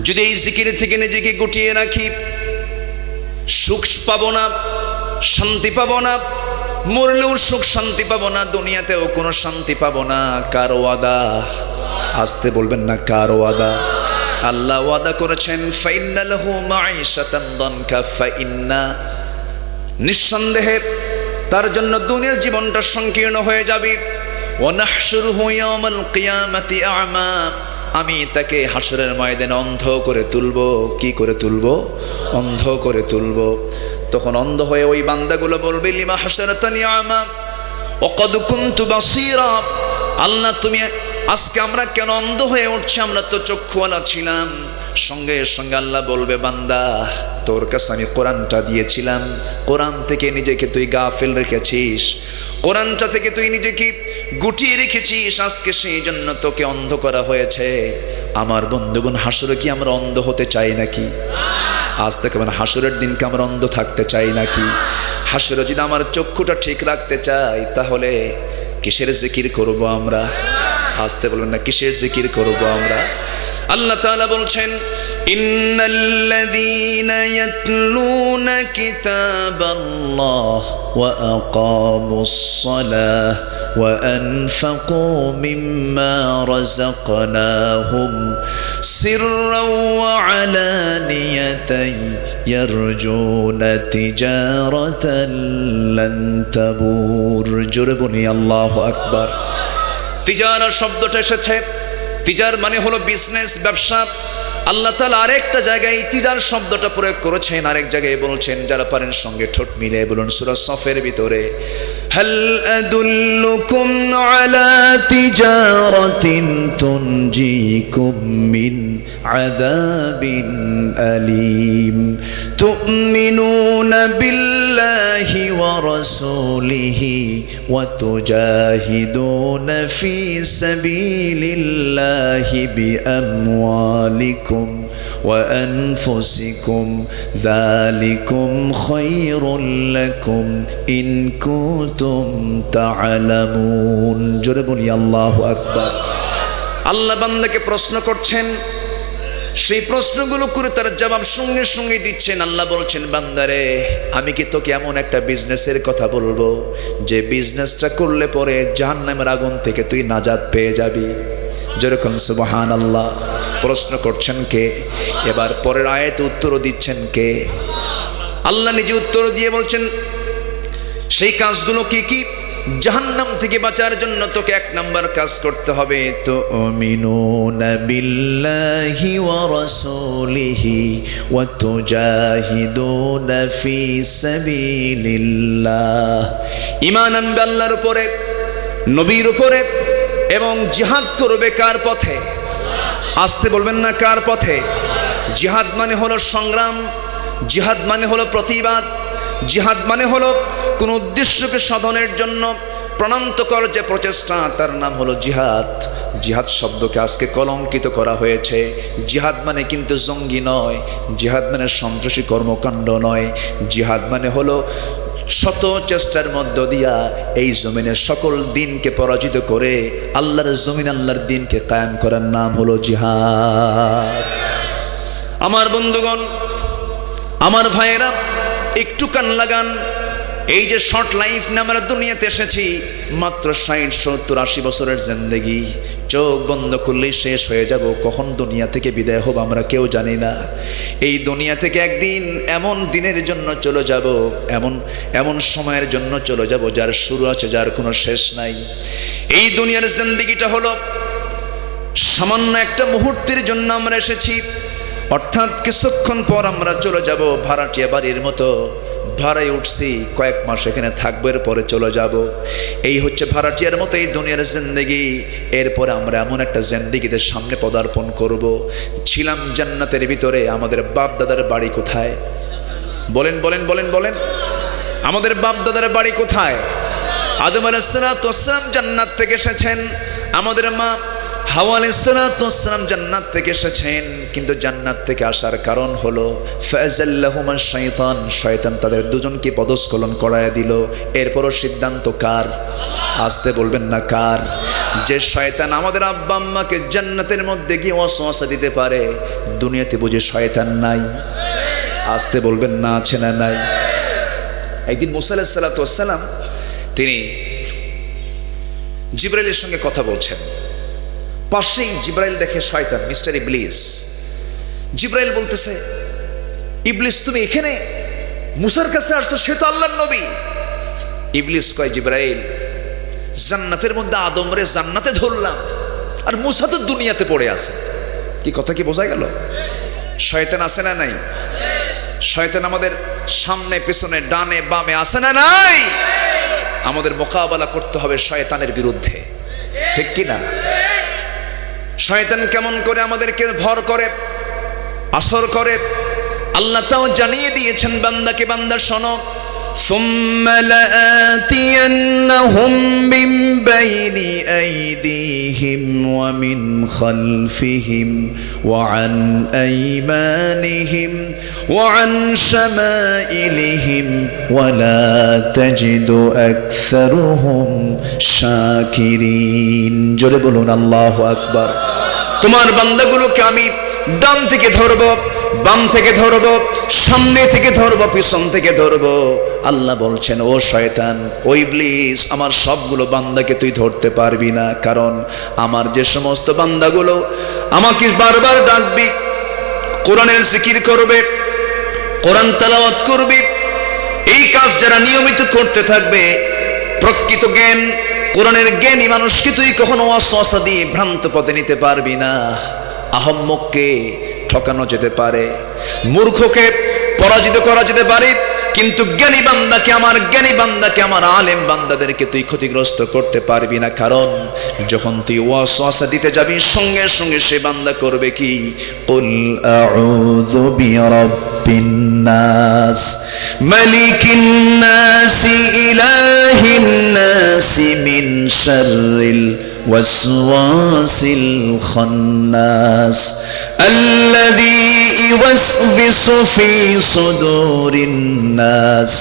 যদি এই জিকির থেকে নিজেকে গুটিয়ে রাখি, সুখ পাবো না, শান্তি পাবো না, মরলেও সুখ শান্তি পাবো না, দুনিয়াতেও কোনো শান্তি পাবো না। কার ওয়াদা? আসতে বলবেন না, কার ওয়াদা? আল্লাহ ওয়াদা করেছেন ফাইন্না লাহু মাঈশাতান দানকা ফাইন্না, নিঃসন্দেহে তার জন্য দুনিয়ার জীবনটা সংকীর্ণ হয়ে যাবে। ওয়া নাহশুরুহু ইয়াওমাল কিয়ামাতি আ'মা, আমি তাকে হাসরের ময়দানে অন্ধ করে তুলব। কি করে তুলব? অন্ধ করে তুলব। তখন অন্ধ হয়ে ওই বান্দাগুলো বলবে লিমা হাশারাতানি আ'মা ওয়া ক্বাদ কুনতু বাসীরা, আল্লাহ তুমি আজকে আমরা কেন অন্ধ হয়ে উঠছি? আমরা তো চক্ষুওয়ালা ছিলাম। সঙ্গে সঙ্গে আল্লাহ বলবে বান্দা তোর কাছে আমি কোরআনটা দিয়েছিলাম, কোরআন থেকে নিজেকে তুই গাফিল রেখেছিস, কোরআনটা থেকে তুই নিজেকে গুটিয়ে রেখেছিস, আজকে সেই জন্য তোকে অন্ধ করা হয়েছে। আমার বন্ধুগণ, হাসরে কি আমরা অন্ধ হতে চাই নাকি? আজ থেকে মানে হাসরের দিনকে আমরা অন্ধ থাকতে চাই নাকি? হাসরে যদি আমার চক্ষুটা ঠিক রাখতে চাই, তাহলে কিসের জিকির করব আমরা? আসতে বলবেন না, কিসের জিকির করব আমরা? আল্লাহ তাআলা বলছেন, ইন্নাল্লাযীনা ইয়াতলুনা কিতাবাল্লাহ ওয়া আকামুস সালাহ ওয়া আনফাকু মিম্মা রাযাকনাহুম সিররাও ওয়া আলানিয়াতান ইয়ারজুনা তিজারাতান লান তাবুর। জোরে বলি আল্লাহু আকবার। তিজারা শব্দটা এসেছে, তিজার মানে হলো বিজনেস, ব্যবসা। আল্লাহ তাআলা আরেকটা জায়গায় তিজার শব্দটা প্রয়োগ করেছেন, আরেক জায়গায় বলছেন, যারা পারেন সঙ্গে ঠোঁট মিলিয়ে বলুন সূরা সফের ভিতরে, হাল আদুল্লুকুম আলা তিজারাতিন তুনজিকুম মিন আযাবিন আলীম তুমিনুনা বিল্লাহি ওয়া রাসূলিহি ওয়া তুজাহিদুনা ফি সাবিলিল্লাহি বিআমওয়ালিকুম ওয়া আনফুসিকুম যালিকুম খায়রুল লাকুম ইন কুনতুম তা'লামুন। জোরে বলি আল্লাহু আকবার। আল্লাহ বান্দাকে প্রশ্ন করছেন, সেই প্রশ্নগুলো করে তার জবাব সঙ্গে সঙ্গে দিচ্ছেন। আল্লাহ বলছেন, বান্দারে আমি কি তোকে এমন একটা বিজনেসের কথা বলবো যে বিজনেসটা করলে পরে জাহান্নামের আগুন থেকে তুই নাজাত পেয়ে যাবি। যেরকম সুবহানাল্লাহ। প্রশ্ন করছেন কে? এবার পরের আয়াতে উত্তর দিচ্ছেন কে? আল্লাহ নিজে উত্তর দিয়ে বলছেন, সেই কাজগুলো কি কি? জাহান্নাম থেকে বাঁচার জন্য তোকে এক নাম্বার কাজ করতে হবে, তুমিনুনা বিল্লাহি ওয়া রাসূলিহি ওয়া তুজাহিদুনা ফি সাবিলিল্লাহ। ঈমান আনবে আল্লাহর উপরে, নবীর উপরে, এবং জিহাদ করবে কার পথে? আসতে বলবেন না, কার পথে? জিহাদ মানে হলো সংগ্রাম, জিহাদ মানে হলো প্রতিবাদ, জিহাদ মানে হলো কোন উদ্দেশ্যকে সাধনের জন্য প্রাণান্তকর যে প্রচেষ্টা, তার নাম হলো জিহাদ। জিহাদ শব্দকে আজকে কলঙ্কিত করা হয়েছে। জিহাদ মানে কিন্তু জঙ্গি নয়, জিহাদ মানে সন্ত্রাসী কর্মকাণ্ড নয়। জিহাদ মানে হলো শত চেষ্টার মধ্য দিয়া এই জমিনের সকল দিনকে পরাজিত করে আল্লাহর জমিন, আল্লাহর দিনকে কায়েম করার নাম হলো জিহাদ। আমার বন্ধুগণ, আমার ভাইয়েরা, একটু কান লাগান। এই যে শর্ট লাইফ নিয়ে আমরা দুনিয়াতে এসেছি, মাত্র 60, 70, 80 বছরের জিন্দেগি, চোখ বন্ধ করলেই শেষ হয়ে যাব। কখন দুনিয়া থেকে বিদায় হব আমরা কেউ জানি না। এই দুনিয়া থেকে একদিন এমন দিনের জন্য চলে যাব, এমন সময়ের জন্য চলে যাব যার শুরু আছে, যার কোনো শেষ নাই। এই দুনিয়ার জিন্দেগিটা হলো সামান্য একটা মুহূর্তের জন্য আমরা এসেছি, অর্থাৎ কিছুক্ষণ পর আমরা চলে যাব। ভাড়াটিয়া বাড়ির মতো ভাড়ায় উঠছি, কয়েক মাস এখানে থাকবো, এরপরে চলে যাব। এই হচ্ছে ভাড়াটিয়ার মতো এই দুনিয়ার জিন্দেগি। এরপরে আমরা এমন একটা জিন্দেগিতে সামনে পদার্পণ করব। ছিলাম জান্নাতের ভিতরে। আমাদের বাপ দাদার বাড়ি কোথায়? বলেন বলেন বলেন বলেন। আমাদের বাপ দাদার বাড়ি কোথায়? আদম আলাইহিস সালাতু ওয়াস সালাম জান্নাত থেকে এসেছেন। আমাদের মা হাওয়া আলাইহিস সালাতু ওয়াস সালাম জান্নাত থেকে এসেছেন। কিন্তু জান্নাত থেকে আসার কারণ হলো ফাযাল্লাহুমা শাইতান, শয়তান তাদের দুজনকে পদস্খলন করায় দিল। এরপরও সিদ্ধান্ত কার? আসতে বলবেন না, কার? যে শয়তান আমাদের আব্বা আম্মাকে জান্নাতের মধ্যে গিয়ে ওয়াসওয়াসা দিতে পারে, দুনিয়াতে বুঝে শয়তান নাই? আসতে বলবেন না, আছে না নাই? একদিন মুসা আলাইহিস সালাতু ওয়াস সালাম তিনি জিবরাইলের সঙ্গে কথা বলছেন। পাশেই জিবরাইল দেখে শয়তান, মিস্টার ইবলিস। জিবরাইল বলতেছে, ইবলিস তুমি এখানে? মুসার কাছে আসছো, সে তো আল্লাহর নবী। ইবলিস কয়, জিবরাইল জান্নাতের মধ্যে আদমরে জান্নাতে ধরলাম, আর মুসা তো দুনিয়াতে পড়ে আছে। কি কথা কি বোঝা গেল? শয়তান আছে না নাই? শয়তান আমাদের সামনে পেছনে ডানে বামে আছে না নাই? আমাদের মোকাবেলা করতে হবে শয়তানের বিরুদ্ধে, ঠিক কি না? শয়তান কেমন করে আমাদেরকে ভর করে, আসর করে, আল্লাহ তাও জানিয়ে দিয়েছেন বান্দাকে। বান্দা শোনো, সুম্মা লাআতিয়ান্নাহুম মিন বাইনি আইদিহিম ওয়া মিন খালফিহিম ওয়া আন আইমানিহিম وعن شمائلهم ولا تجد أكثرهم شاكرين জোরে বলুন আল্লাহু আকবার। তোমার বান্দাগুলোকে আমি ডান থেকে ধরবো, বাম থেকে ধরবো, সামনে থেকে ধরবো, পিছন থেকে ধরবো। আল্লাহ বলছেন, ও শয়তান, ও ইবলিস, আমার সবগুলো বান্দাকে তুই ধরতে পারবি না, কারণ আমার যে সমস্ত বান্দাগুলো আমাকে বারবার ডাকবি, কোরআনের জিকির করবে, কোরআন তেলাওয়াত করবে, এই কাজ যারা নিয়মিত করতে থাকবে, প্রকৃত জ্ঞান, কোরআনের জ্ঞানী মানুষকে তুই কখনো ওয়াসওয়াসা দিয়ে ভ্রান্ত পথে নিতে পারবি না। আহম্মককে ঠকানো যেতে পারে, মূর্খকে পরাজিত করা যেতে পারে, কিন্তু জ্ঞানী বান্দাকে, আমার আলেম বান্দাদেরকে তুই ক্ষতিগ্রস্ত করতে পারবি না, কারণ যখন তুই ওয়াসওয়াসা দিতে যাবি সঙ্গে সঙ্গে সে বান্দা করবে কি, কুল আউযু বিরাব্বিন নাস মালিকিন নাস ইলাহিন নাস মিন শাররিল ওয়াসওয়াসিল খান্নাস আল্লাযী ইউওয়াসওয়িসু ফি সুদুরিন নাস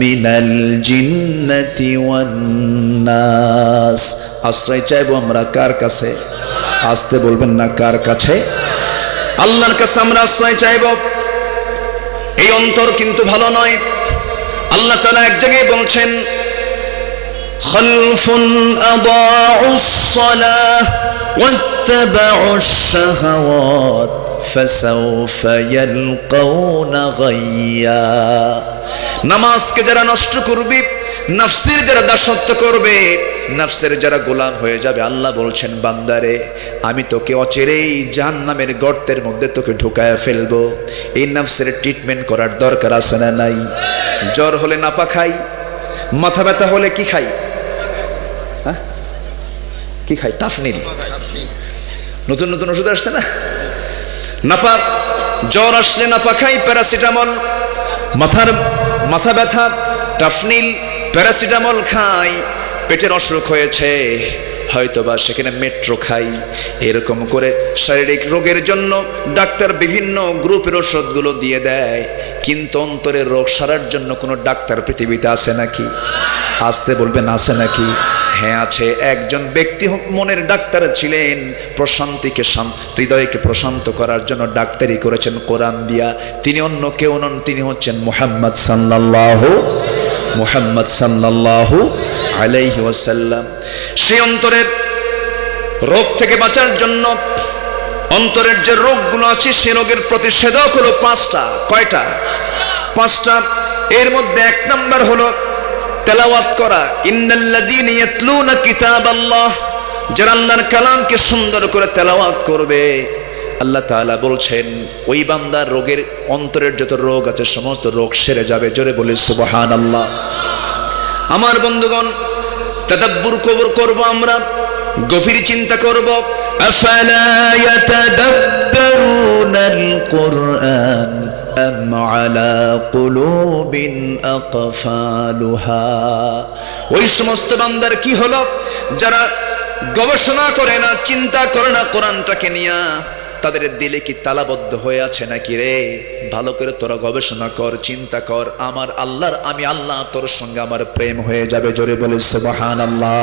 মিনাল জিন্নাতি ওয়ান নাস। আশ্রয় চাইবো আমরা কার কাছে? আসতে বলবেন না, কার কাছে? আল্লাহর কাছে আমরা আশ্রয় চাইবো। এই অন্তর কিন্তু ভালো নয়। আল্লাহ তাআলা এক জায়গায় বলছেন, খালফুন আদাউস সালাহ ওয়াত্তাবাউশ শাহাওয়াত ফাসাউফা ইয়ালকাউনা গাইয়া। নামাজকে যারা নষ্ট করবে, নফসের যারা দাসত্ব করবে, নফসের যারা গোলাম হয়ে যাবে, আল্লাহ বলছেন, বান্দারে আমি তোকে অচিরেই জাহান্নামের গর্তের মধ্যে তোকে ঢুকায়া ফেলবো। এই নফসের ট্রিটমেন্ট করার দরকার আছে না নাই? জ্বর হলে নাপা খাই, মাথা ব্যথা হলে কি খাই? হ্যাঁ, কি খাই? টাফনিল। নতুন নতুন ওষুধ আসছে না, নাপা, জ্বর আসলে নাপা খাই, প্যারাসিটামল, মাথা ব্যথা, টাফনিল, প্যারাসিটামল খাই। পেটের অসুখ হয়েছে, হয়তোবা সেখানে মেট্রো খাই। এরকম করে শারীরিক রোগের জন্য ডাক্তার বিভিন্ন গ্রুপের ওষুধগুলো দিয়ে দেয়, কিন্তু অন্তরের রোগ সারার জন্য কোনো ডাক্তার পৃথিবীতে আছে নাকি? আসতে বলবেন, আছে নাকি? হ্যাঁ আছে। একজন ব্যক্তি মনের ডাক্তার ছিলেন, প্রশান্তিকে, হৃদয়কে প্রশান্ত করার জন্য ডাক্তারি করেছেন কোরআন দিয়া। তিনি অন্য কেউ নন, তিনি হচ্ছেন মুহাম্মদ সাল্লাল্লাহু আলাইহি ওয়াসাল্লাম। সেই অন্তরের রোগ থেকে বাঁচার জন্য, অন্তরের যে রোগগুলো আছে সে রোগের প্রতিষেধক হলো 5টা। কয়টা? 5টা। এর মধ্যে 1 নাম্বার হলো তেলাওয়াত করা। ইন্নাল্লাযীনা ইয়াতলুনা কিতাবাল্লাহ, যারা আল্লাহর কালামকে সুন্দর করে তেলাওয়াত করবে, আল্লাহ তাআলা বলছেন ওই বান্দার রোগের, অন্তরের যত রোগ আছে সমস্ত রোগ সেরে যাবে। জোরে বলি সুবহানাল্লাহ। আমার বন্ধুগণ, তাদাব্বুর করব আমরা, গভীর চিন্তা করব। আফালা ইয়াতাদাব্বারুনাল কুরআন আম আলা কুলুবিন আকফালুহা। ওই সমস্ত বান্দার কি হলো যারা গবেষণা করে না, চিন্তা করে না কোরআনটাকে নিয়ে, তাদের দিলে কি তালাবদ্ধ হয়ে আছে নাকি রে? ভালো করে তোরা গবেষণা কর, চিন্তা কর। আমার আল্লাহর, আমি আল্লাহ, তোর সঙ্গে আমার প্রেম হয়ে যাবে। জোরে বলে সুবহানাল্লাহ।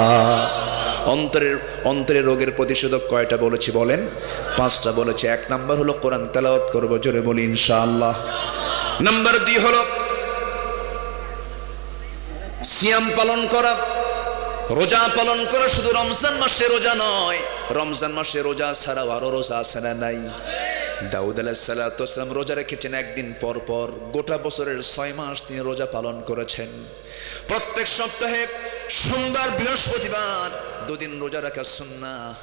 অন্তরের রোগের প্রতিষেধক কয়টা বলেছি বলেন? 5টা বলেছি। 1 নাম্বার হলো কোরআন তেলাওয়াত করব। জোরে বলি ইনশাআল্লাহ। নাম্বার 2 হলো সিয়াম পালন করা, রোজা পালন করা। শুধু রমজান মাসে রোজা নয়, রমজান মাসে রোজা ছাড়াও আরো রোজা আছে না নাই? দাউদ আলাইহিস সালাতু ওয়াস সালাম রোজা রেখেছেন একদিন পর পর। গোটা বছরের 6 মাস তিনি রোজা পালন করেছেন। প্রত্যেক সপ্তাহে সোমবার, বৃহস্পতিবার 2 দিন রোজা রাখা সুন্নাহ।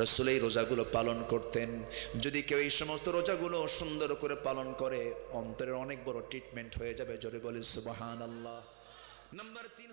রাসূল এই রোজাগুলো পালন করতেন। যদি কেউ এই সমস্ত রোজাগুলো সুন্দর করে পালন করে, অন্তরের অনেক বড় ট্রিটমেন্ট হয়ে যাবে। জোরে বলি সুবহানাল্লাহ। নাম্বার 3